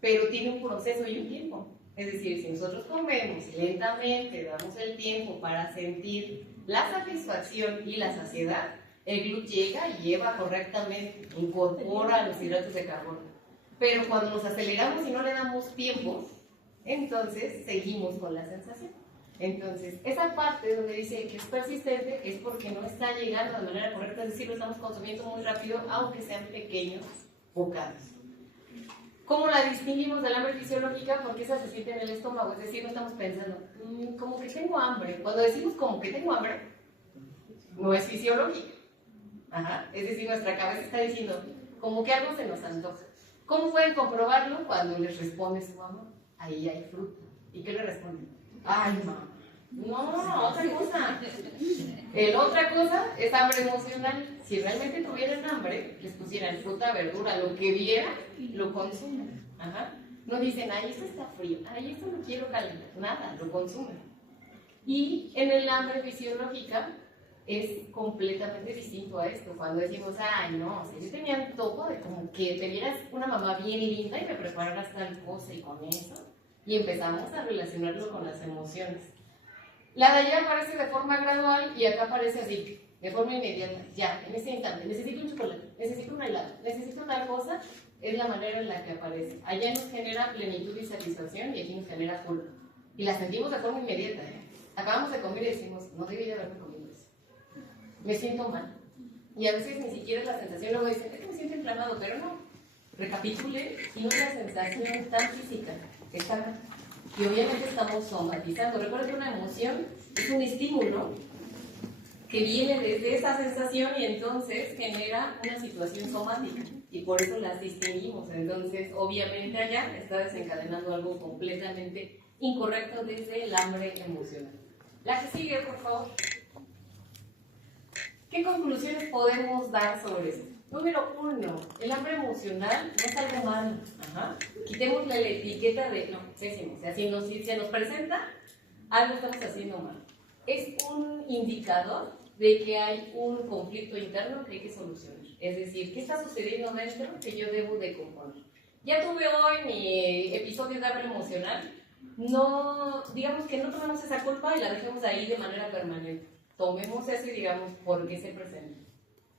pero tiene un proceso y un tiempo. Es decir, si nosotros comemos lentamente, damos el tiempo para sentir la satisfacción y la saciedad, el GLUT llega y lleva correctamente, incorpora los hidratos de carbono. Pero cuando nos aceleramos y no le damos tiempo, entonces seguimos con la sensación. Entonces, esa parte donde dice que es persistente es porque no está llegando de manera correcta, es decir, lo estamos consumiendo muy rápido, aunque sean pequeños bocados. ¿Cómo la distinguimos del hambre fisiológica? Porque esa se siente en el estómago, es decir, no estamos pensando, como que tengo hambre. Cuando decimos como que tengo hambre, no es fisiológica. Es decir, nuestra cabeza está diciendo, como que algo se nos antoja. ¿Cómo pueden comprobarlo? Cuando les responde su mamá, ahí hay fruta. ¿Y qué le responden? Ay, mamá. No, otra cosa. Otra cosa es hambre emocional. Si realmente tuvieran hambre, les pusieran fruta, verdura, lo que vieran, lo consumen. No dicen, ay, esto está frío, ay, esto no quiero calentar. Nada, lo consumen. Y en el hambre fisiológica, es completamente distinto a esto. Cuando decimos, ay, no, o sea, yo tenía antojo de como que te vieras una mamá bien linda y me prepararas tal cosa y con eso, y empezamos a relacionarlo con las emociones. La de allá aparece de forma gradual y acá aparece así, de forma inmediata, ya, en ese instante, necesito un chocolate, necesito un helado, necesito tal cosa, es la manera en la que aparece. Allá nos genera plenitud y satisfacción y aquí nos genera culpa. Y la sentimos de forma inmediata, Acabamos de comer y decimos, no debí de haberme comido. Me siento mal. Y a veces ni siquiera es la sensación, luego dicen, es que me siento inflamado, pero no. Recapitule y no es la sensación tan física, está, y obviamente estamos somatizando. Recuerda que una emoción es un estímulo que viene desde esa sensación y entonces genera una situación somática. Y por eso las distinguimos. Entonces, obviamente allá está desencadenando algo completamente incorrecto desde el hambre emocional. La que sigue, por favor. ¿Qué conclusiones podemos dar sobre esto? Número 1, el hambre emocional no es algo malo. Ajá. Quitémosle la etiqueta de, no, pésimo. O sea, si se nos presenta, algo estamos haciendo mal. Es un indicador de que hay un conflicto interno que hay que solucionar. Es decir, ¿qué está sucediendo dentro que yo debo de componer? Ya tuve hoy mi episodio de hambre emocional. No, digamos que no tomemos esa culpa y la dejemos ahí de manera permanente. Tomemos eso y digamos, ¿por qué se presenta?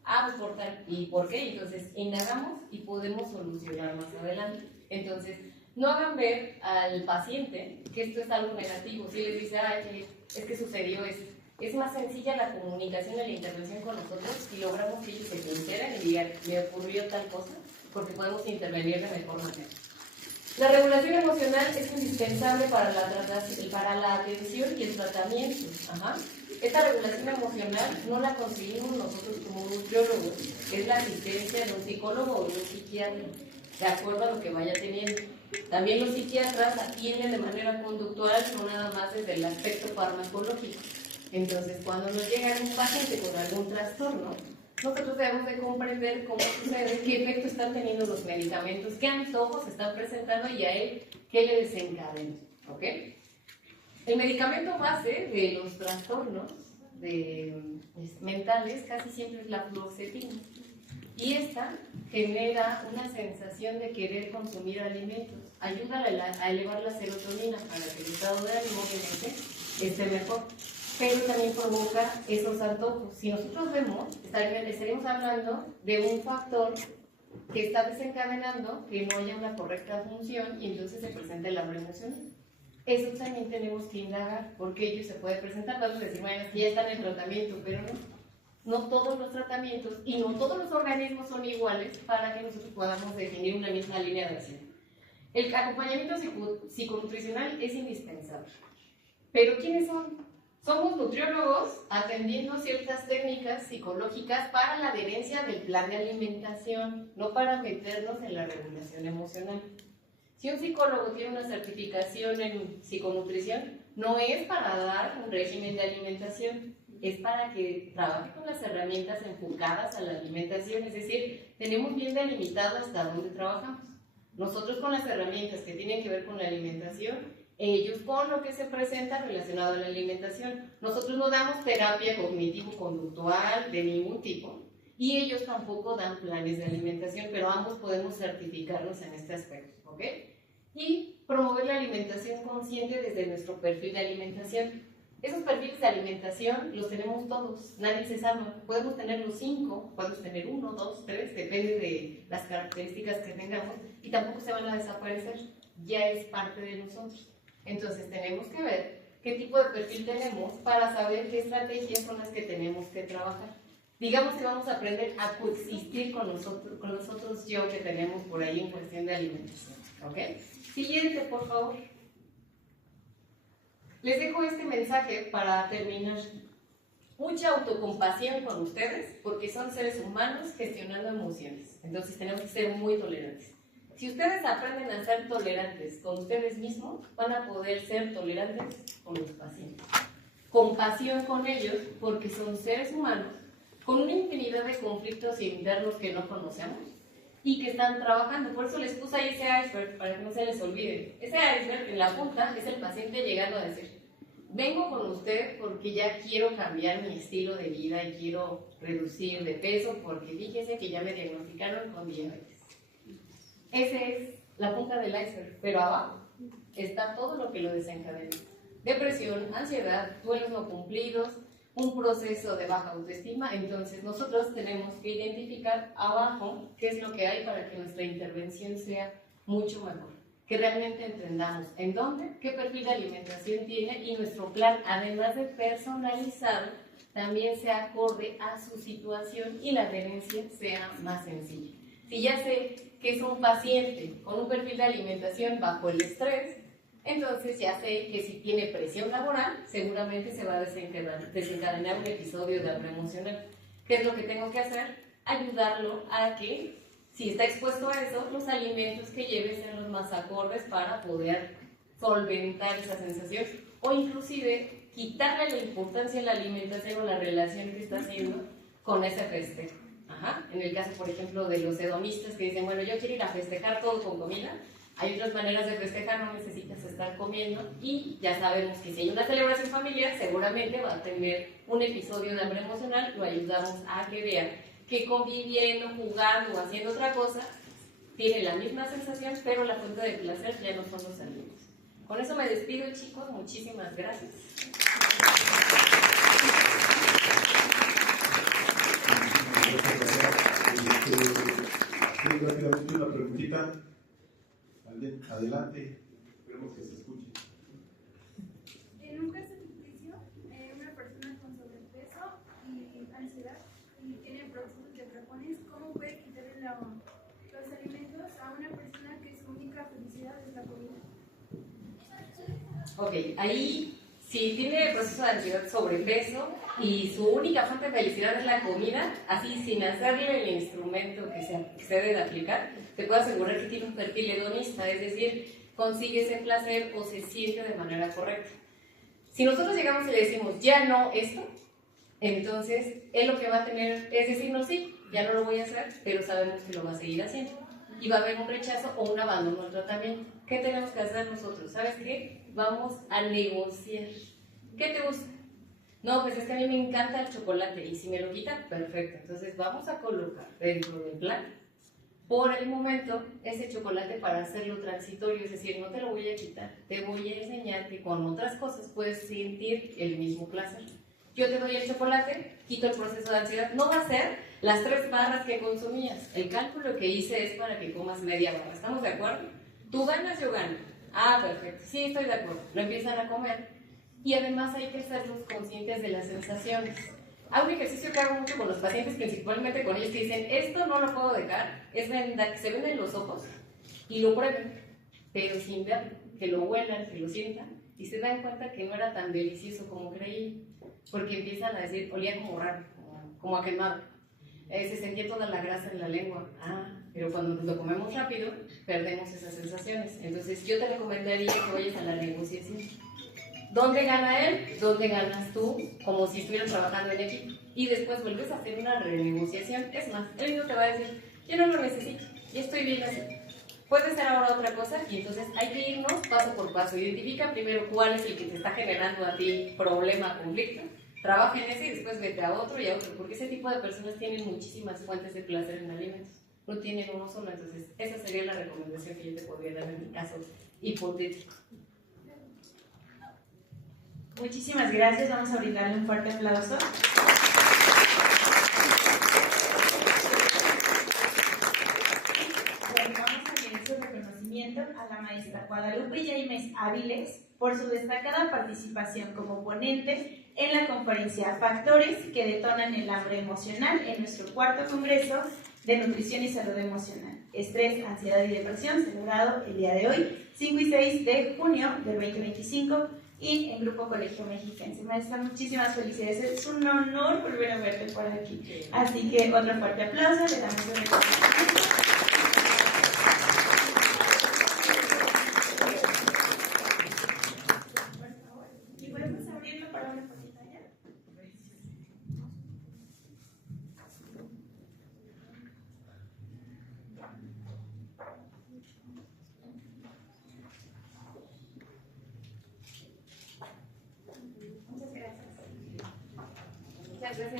Ah, pues por tal. ¿Y por qué? Entonces, indagamos y podemos solucionar más adelante. Entonces, no hagan ver al paciente que esto es algo negativo. Si les dice, ay, es que sucedió eso. Es más sencilla la comunicación y la intervención con nosotros si logramos que ellos se sinceren y digan, me ocurrió tal cosa, porque podemos intervenir de mejor manera. La regulación emocional es indispensable para la atención y el tratamiento. Ajá. Esta regulación emocional no la conseguimos nosotros como nutriólogos, es la asistencia de un psicólogo o de un psiquiatra, de acuerdo a lo que vaya teniendo. También los psiquiatras atienden de manera conductual, no nada más desde el aspecto farmacológico. Entonces, cuando nos llega un paciente con algún trastorno, nosotros debemos de comprender cómo sucede, qué efecto están teniendo los medicamentos, qué antojos están presentando y a él qué le desencadena. ¿Ok? El medicamento base de los trastornos mentales casi siempre es la fluoxetina. Y esta genera una sensación de querer consumir alimentos. Ayuda a elevar la serotonina para que el estado de ánimo obviamente esté mejor. Pero también provoca esos antojos. Si nosotros vemos, estaremos hablando de un factor que está desencadenando que no haya una correcta función y entonces se presenta el hambre emocional. Eso también tenemos que indagar, porque ello se puede presentar. Podemos decir, bueno, es que ya está en el tratamiento, pero no todos los tratamientos y no todos los organismos son iguales para que nosotros podamos definir una misma línea de acción. El acompañamiento psiconutricional es indispensable. ¿Pero quiénes son? Somos nutriólogos atendiendo ciertas técnicas psicológicas para la adherencia del plan de alimentación, no para meternos en la regulación emocional. Si un psicólogo tiene una certificación en psiconutrición, no es para dar un régimen de alimentación, es para que trabaje con las herramientas enfocadas a la alimentación, es decir, tenemos bien delimitado hasta dónde trabajamos. Nosotros con las herramientas que tienen que ver con la alimentación, ellos con lo que se presenta relacionado a la alimentación. Nosotros no damos terapia cognitivo-conductual de ningún tipo y ellos tampoco dan planes de alimentación, pero ambos podemos certificarnos en este aspecto, ¿ok? Y promover la alimentación consciente desde nuestro perfil de alimentación. Esos perfiles de alimentación los tenemos todos, nadie se salva. Podemos tener los 5, podemos tener 1, 2, 3, depende de las características que tengamos y tampoco se van a desaparecer, ya es parte de nosotros. Entonces tenemos que ver qué tipo de perfil tenemos para saber qué estrategias son las que tenemos que trabajar. Digamos que vamos a aprender a coexistir con los otros yo que tenemos por ahí en cuestión de alimentación. ¿Ok? Siguiente, por favor. Les dejo este mensaje para terminar. Mucha autocompasión con ustedes porque son seres humanos gestionando emociones. Entonces tenemos que ser muy tolerantes. Si ustedes aprenden a ser tolerantes con ustedes mismos, van a poder ser tolerantes con los pacientes. Compasión con ellos porque son seres humanos con una infinidad de conflictos internos que no conocemos y que están trabajando. Por eso les puse ahí ese iceberg para que no se les olvide. Ese iceberg en la punta es el paciente llegando a decir, vengo con usted porque ya quiero cambiar mi estilo de vida y quiero reducir de peso porque fíjese que ya me diagnosticaron con diabetes. Esa es la punta del iceberg, pero abajo está todo lo que lo desencadena. Depresión, ansiedad, duelos no cumplidos, un proceso de baja autoestima. Entonces nosotros tenemos que identificar abajo qué es lo que hay para que nuestra intervención sea mucho mejor. Que realmente entendamos en dónde, qué perfil de alimentación tiene y nuestro plan, además de personalizado, también sea acorde a su situación y la adherencia sea más sencilla. Si ya sé que es un paciente con un perfil de alimentación bajo el estrés, entonces ya sé que si tiene presión laboral, seguramente se va a desencadenar un episodio de hambre emocional. ¿Qué es lo que tengo que hacer? Ayudarlo a que, si está expuesto a eso, los alimentos que lleve sean los más acordes para poder solventar esa sensación o inclusive quitarle la importancia a la alimentación o la relación que está haciendo con ese festejo. Ajá. En el caso, por ejemplo, de los hedonistas que dicen, bueno, yo quiero ir a festejar todo con comida, hay otras maneras de festejar, no necesitas estar comiendo, y ya sabemos que si hay una celebración familiar, seguramente va a tener un episodio de hambre emocional, lo ayudamos a que vean que conviviendo, jugando o haciendo otra cosa, tiene la misma sensación, pero la fuente de placer ya no son los alimentos. Con eso me despido, chicos, muchísimas gracias. Rápidamente una preguntita. Adelante, esperemos que se escuche. En un caso ficticio, una persona con sobrepeso y ansiedad y tiene procesos de propones, ¿cómo puede quitarle los alimentos a una persona que su única felicidad es la comida? Ok, ahí si tiene proceso de ansiedad, sobrepeso y su única fuente de felicidad es la comida, así sin hacerle el instrumento que se debe de aplicar, te puedo asegurar que tiene un perfil hedonista, es decir, consigue ese placer o se siente de manera correcta. Si nosotros llegamos y le decimos, ya no esto, entonces él lo que va a tener es decirnos, sí, ya no lo voy a hacer, pero sabemos que lo va a seguir haciendo. Y va a haber un rechazo o un abandono al tratamiento. ¿Qué tenemos que hacer nosotros? ¿Sabes qué? Vamos a negociar. ¿Qué te gusta? No, pues es que a mí me encanta el chocolate y si me lo quitan, perfecto. Entonces vamos a colocar dentro del plan, por el momento, ese chocolate para hacerlo transitorio, es decir, no te lo voy a quitar, te voy a enseñar que con otras cosas puedes sentir el mismo placer. Yo te doy el chocolate, quito el proceso de ansiedad, no va a ser las 3 barras que consumías, el cálculo que hice es para que comas media barra, ¿estamos de acuerdo? Tú ganas, yo gano. Ah, perfecto, sí, estoy de acuerdo, lo empiezan a comer. Y además hay que hacerlos conscientes de las sensaciones. Hay un ejercicio que hago mucho con los pacientes, principalmente con ellos, que dicen, esto no lo puedo dejar, es que se ven en los ojos y lo prueben, pero sin verlo, que lo huelan, que lo sientan, y se dan cuenta que no era tan delicioso como creí, porque empiezan a decir, olía como raro, como a quemado, se sentía toda la grasa en la lengua, pero cuando nos lo comemos rápido, perdemos esas sensaciones. Entonces yo te recomendaría que vayas a la negociación. ¿Dónde gana él? ¿Dónde ganas tú? Como si estuvieran trabajando en equipo. Y después vuelves a hacer una renegociación. Es más, él mismo te va a decir, yo no lo necesito, ya estoy bien así. Puede ser ahora otra cosa y entonces hay que irnos paso por paso. Identifica primero cuál es el que te está generando a ti problema, conflicto. Trabaja en ese y después vete a otro y a otro. Porque ese tipo de personas tienen muchísimas fuentes de placer en alimentos. No tienen uno solo. Entonces esa sería la recomendación que yo te podría dar en mi caso hipotético. Muchísimas gracias, vamos a brindarle un fuerte aplauso. Bueno, vamos a pedir su reconocimiento a la maestra Guadalupe Yaimes Áviles por su destacada participación como ponente en la conferencia Factores que detonan el hambre emocional en nuestro 4º Congreso de Nutrición y Salud Emocional, Estrés, Ansiedad y Depresión, celebrado el día de hoy, 5 y 6 de junio del 2025, y en Grupo Colegio Mexiquense. Maestra, muchísimas felicidades, es un honor volver a verte por aquí. Así que otro fuerte aplauso, le damos un reconocimiento. ¿Y podemos abrirlo para una pantalla?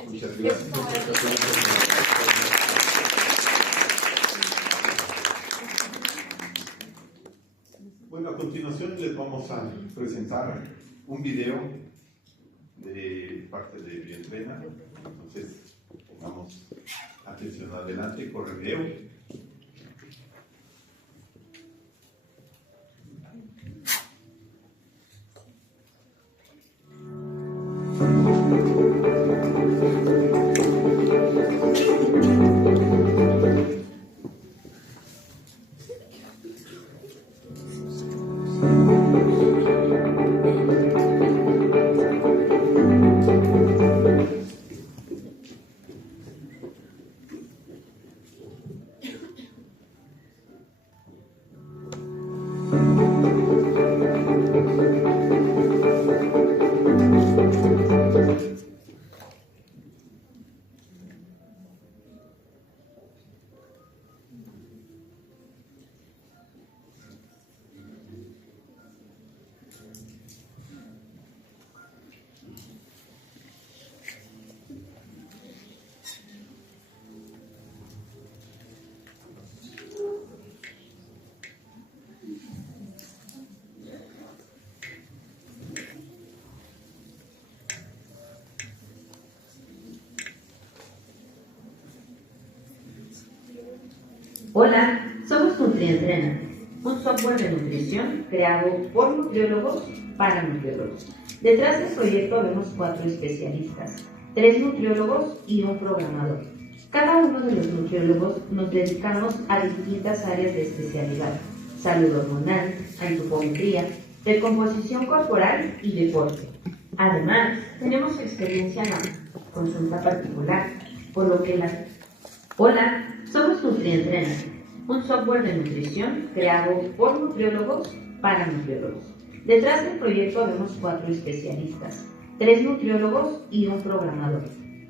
Muchas gracias. Bueno, a continuación les vamos a presentar un video de parte de Bienplena. Entonces, pongamos atención adelante, corre video. Hola, somos NutriEntrénate, un software de nutrición creado por nutriólogos para nutriólogos. Detrás del proyecto vemos 4 especialistas, 3 nutriólogos y un programador. Cada uno de los nutriólogos nos dedicamos a distintas áreas de especialidad: salud hormonal, antropometría, recomposición corporal y deporte. Además, tenemos experiencia en la consulta particular, por lo que Hola, somos NutriEntrénate, un software de nutrición creado por nutriólogos para nutriólogos. Detrás del proyecto vemos 4 especialistas, 3 nutriólogos y un programador.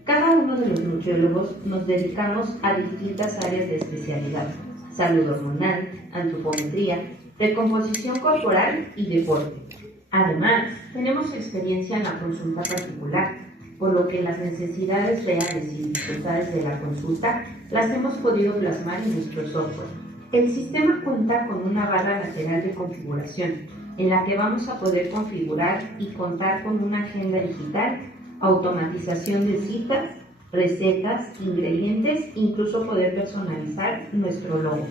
Cada uno de los nutriólogos nos dedicamos a distintas áreas de especialidad: salud hormonal, antropometría, recomposición corporal y deporte. Además, tenemos experiencia en la consulta particular, por lo que las necesidades reales y dificultades de la consulta las hemos podido plasmar en nuestro software. El sistema cuenta con una barra lateral de configuración, en la que vamos a poder configurar y contar con una agenda digital, automatización de citas, recetas, ingredientes, incluso poder personalizar nuestro logo.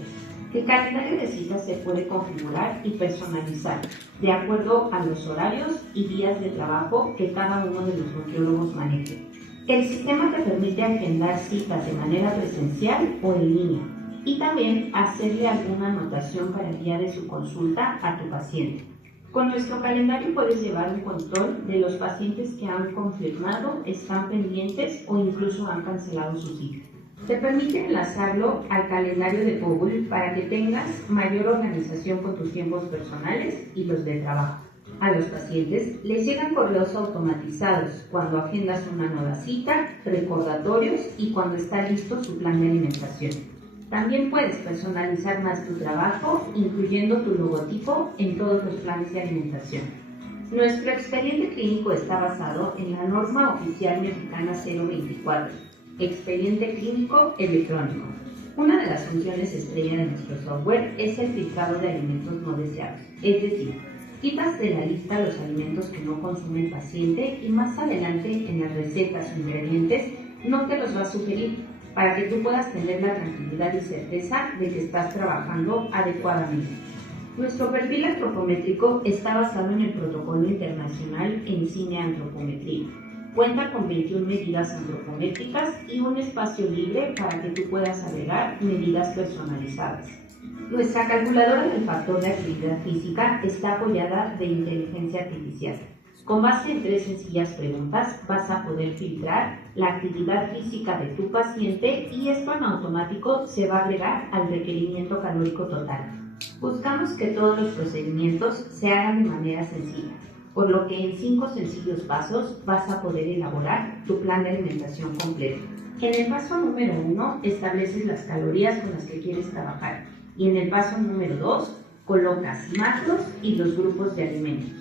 El calendario de citas se puede configurar y personalizar de acuerdo a los horarios y días de trabajo que cada uno de los nutriólogos maneje. El sistema te permite agendar citas de manera presencial o en línea y también hacerle alguna anotación para el día de su consulta a tu paciente. Con nuestro calendario puedes llevar un control de los pacientes que han confirmado, están pendientes o incluso han cancelado su cita. Te permite enlazarlo al calendario de Google para que tengas mayor organización con tus tiempos personales y los de trabajo. A los pacientes les llegan correos automatizados cuando agendas una nueva cita, recordatorios y cuando está listo su plan de alimentación. También puedes personalizar más tu trabajo, incluyendo tu logotipo en todos los planes de alimentación. Nuestro expediente clínico está basado en la norma oficial mexicana 024, expediente clínico electrónico. Una de las funciones estrella de nuestro software es el filtrado de alimentos no deseados, es decir, quitas de la lista los alimentos que no consume el paciente y más adelante en las recetas o ingredientes no te los va a sugerir, para que tú puedas tener la tranquilidad y certeza de que estás trabajando adecuadamente. Nuestro perfil antropométrico está basado en el protocolo internacional en cineantropometría. Cuenta con 21 medidas antropométricas y un espacio libre para que tú puedas agregar medidas personalizadas. Nuestra calculadora del factor de actividad física está apoyada de inteligencia artificial. Con base en 3 sencillas preguntas vas a poder filtrar la actividad física de tu paciente y esto en automático se va a agregar al requerimiento calórico total. Buscamos que todos los procedimientos se hagan de manera sencilla, por lo que en 5 sencillos pasos vas a poder elaborar tu plan de alimentación completo. En el paso número 1 estableces las calorías con las que quieres trabajar y en el paso número 2 colocas macros y los grupos de alimentos.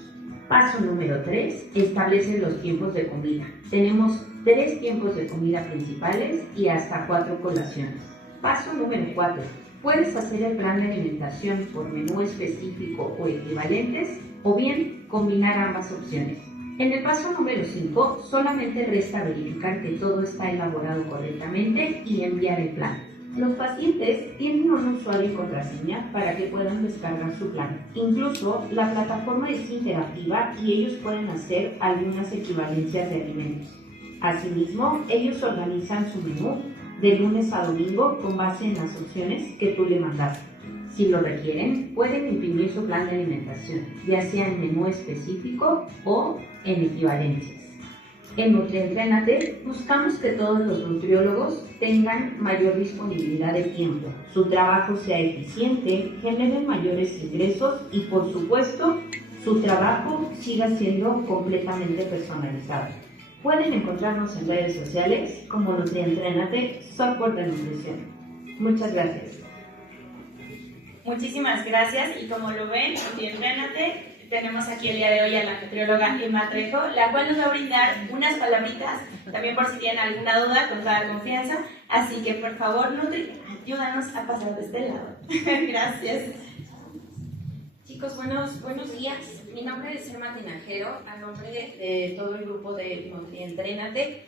Paso número 3, establece los tiempos de comida. Tenemos 3 tiempos de comida principales y hasta 4 colaciones. Paso número 4, puedes hacer el plan de alimentación por menú específico o equivalentes o bien combinar ambas opciones. En el paso número 5, solamente resta verificar que todo está elaborado correctamente y enviar el plan. Los pacientes tienen un usuario y contraseña para que puedan descargar su plan. Incluso la plataforma es interactiva y ellos pueden hacer algunas equivalencias de alimentos. Asimismo, ellos organizan su menú de lunes a domingo con base en las opciones que tú le mandaste. Si lo requieren, pueden imprimir su plan de alimentación, ya sea en menú específico o en equivalencias. En NutriEntrénate buscamos que todos los nutriólogos tengan mayor disponibilidad de tiempo, su trabajo sea eficiente, generen mayores ingresos y, por supuesto, su trabajo siga siendo completamente personalizado. Pueden encontrarnos en redes sociales como NutriEntrénate, software de nutrición. Muchas gracias. Muchísimas gracias y como lo ven, NutriEntrénate, tenemos aquí el día de hoy a la nutrióloga Emma Trejo, la cual nos va a brindar unas palabritas, también por si tienen alguna duda, con toda confianza. Así que por favor, Nutri, ayúdanos a pasar de este lado. Gracias. Chicos, buenos días. Mi nombre es Emma Tinajero, a nombre de todo el grupo de NutriEntrénate.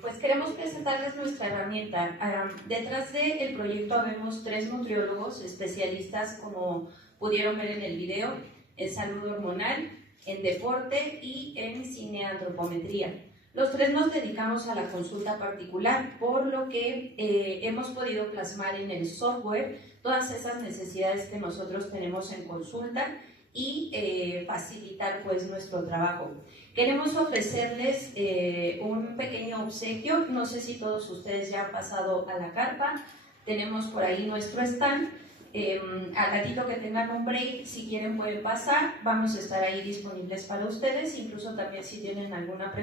pues queremos presentarles nuestra herramienta. Detrás del proyecto habemos 3 nutriólogos especialistas, como pudieron ver en el video, en salud hormonal, en deporte y en cineantropometría. Los 3 nos dedicamos a la consulta particular, por lo que hemos podido plasmar en el software todas esas necesidades que nosotros tenemos en consulta y facilitar pues nuestro trabajo. Queremos ofrecerles un pequeño obsequio. No sé si todos ustedes ya han pasado a la carpa. Tenemos por ahí nuestro stand. Al ratito que tengan un break, si quieren pueden pasar. Vamos a estar ahí disponibles para ustedes, incluso también si tienen alguna pregunta.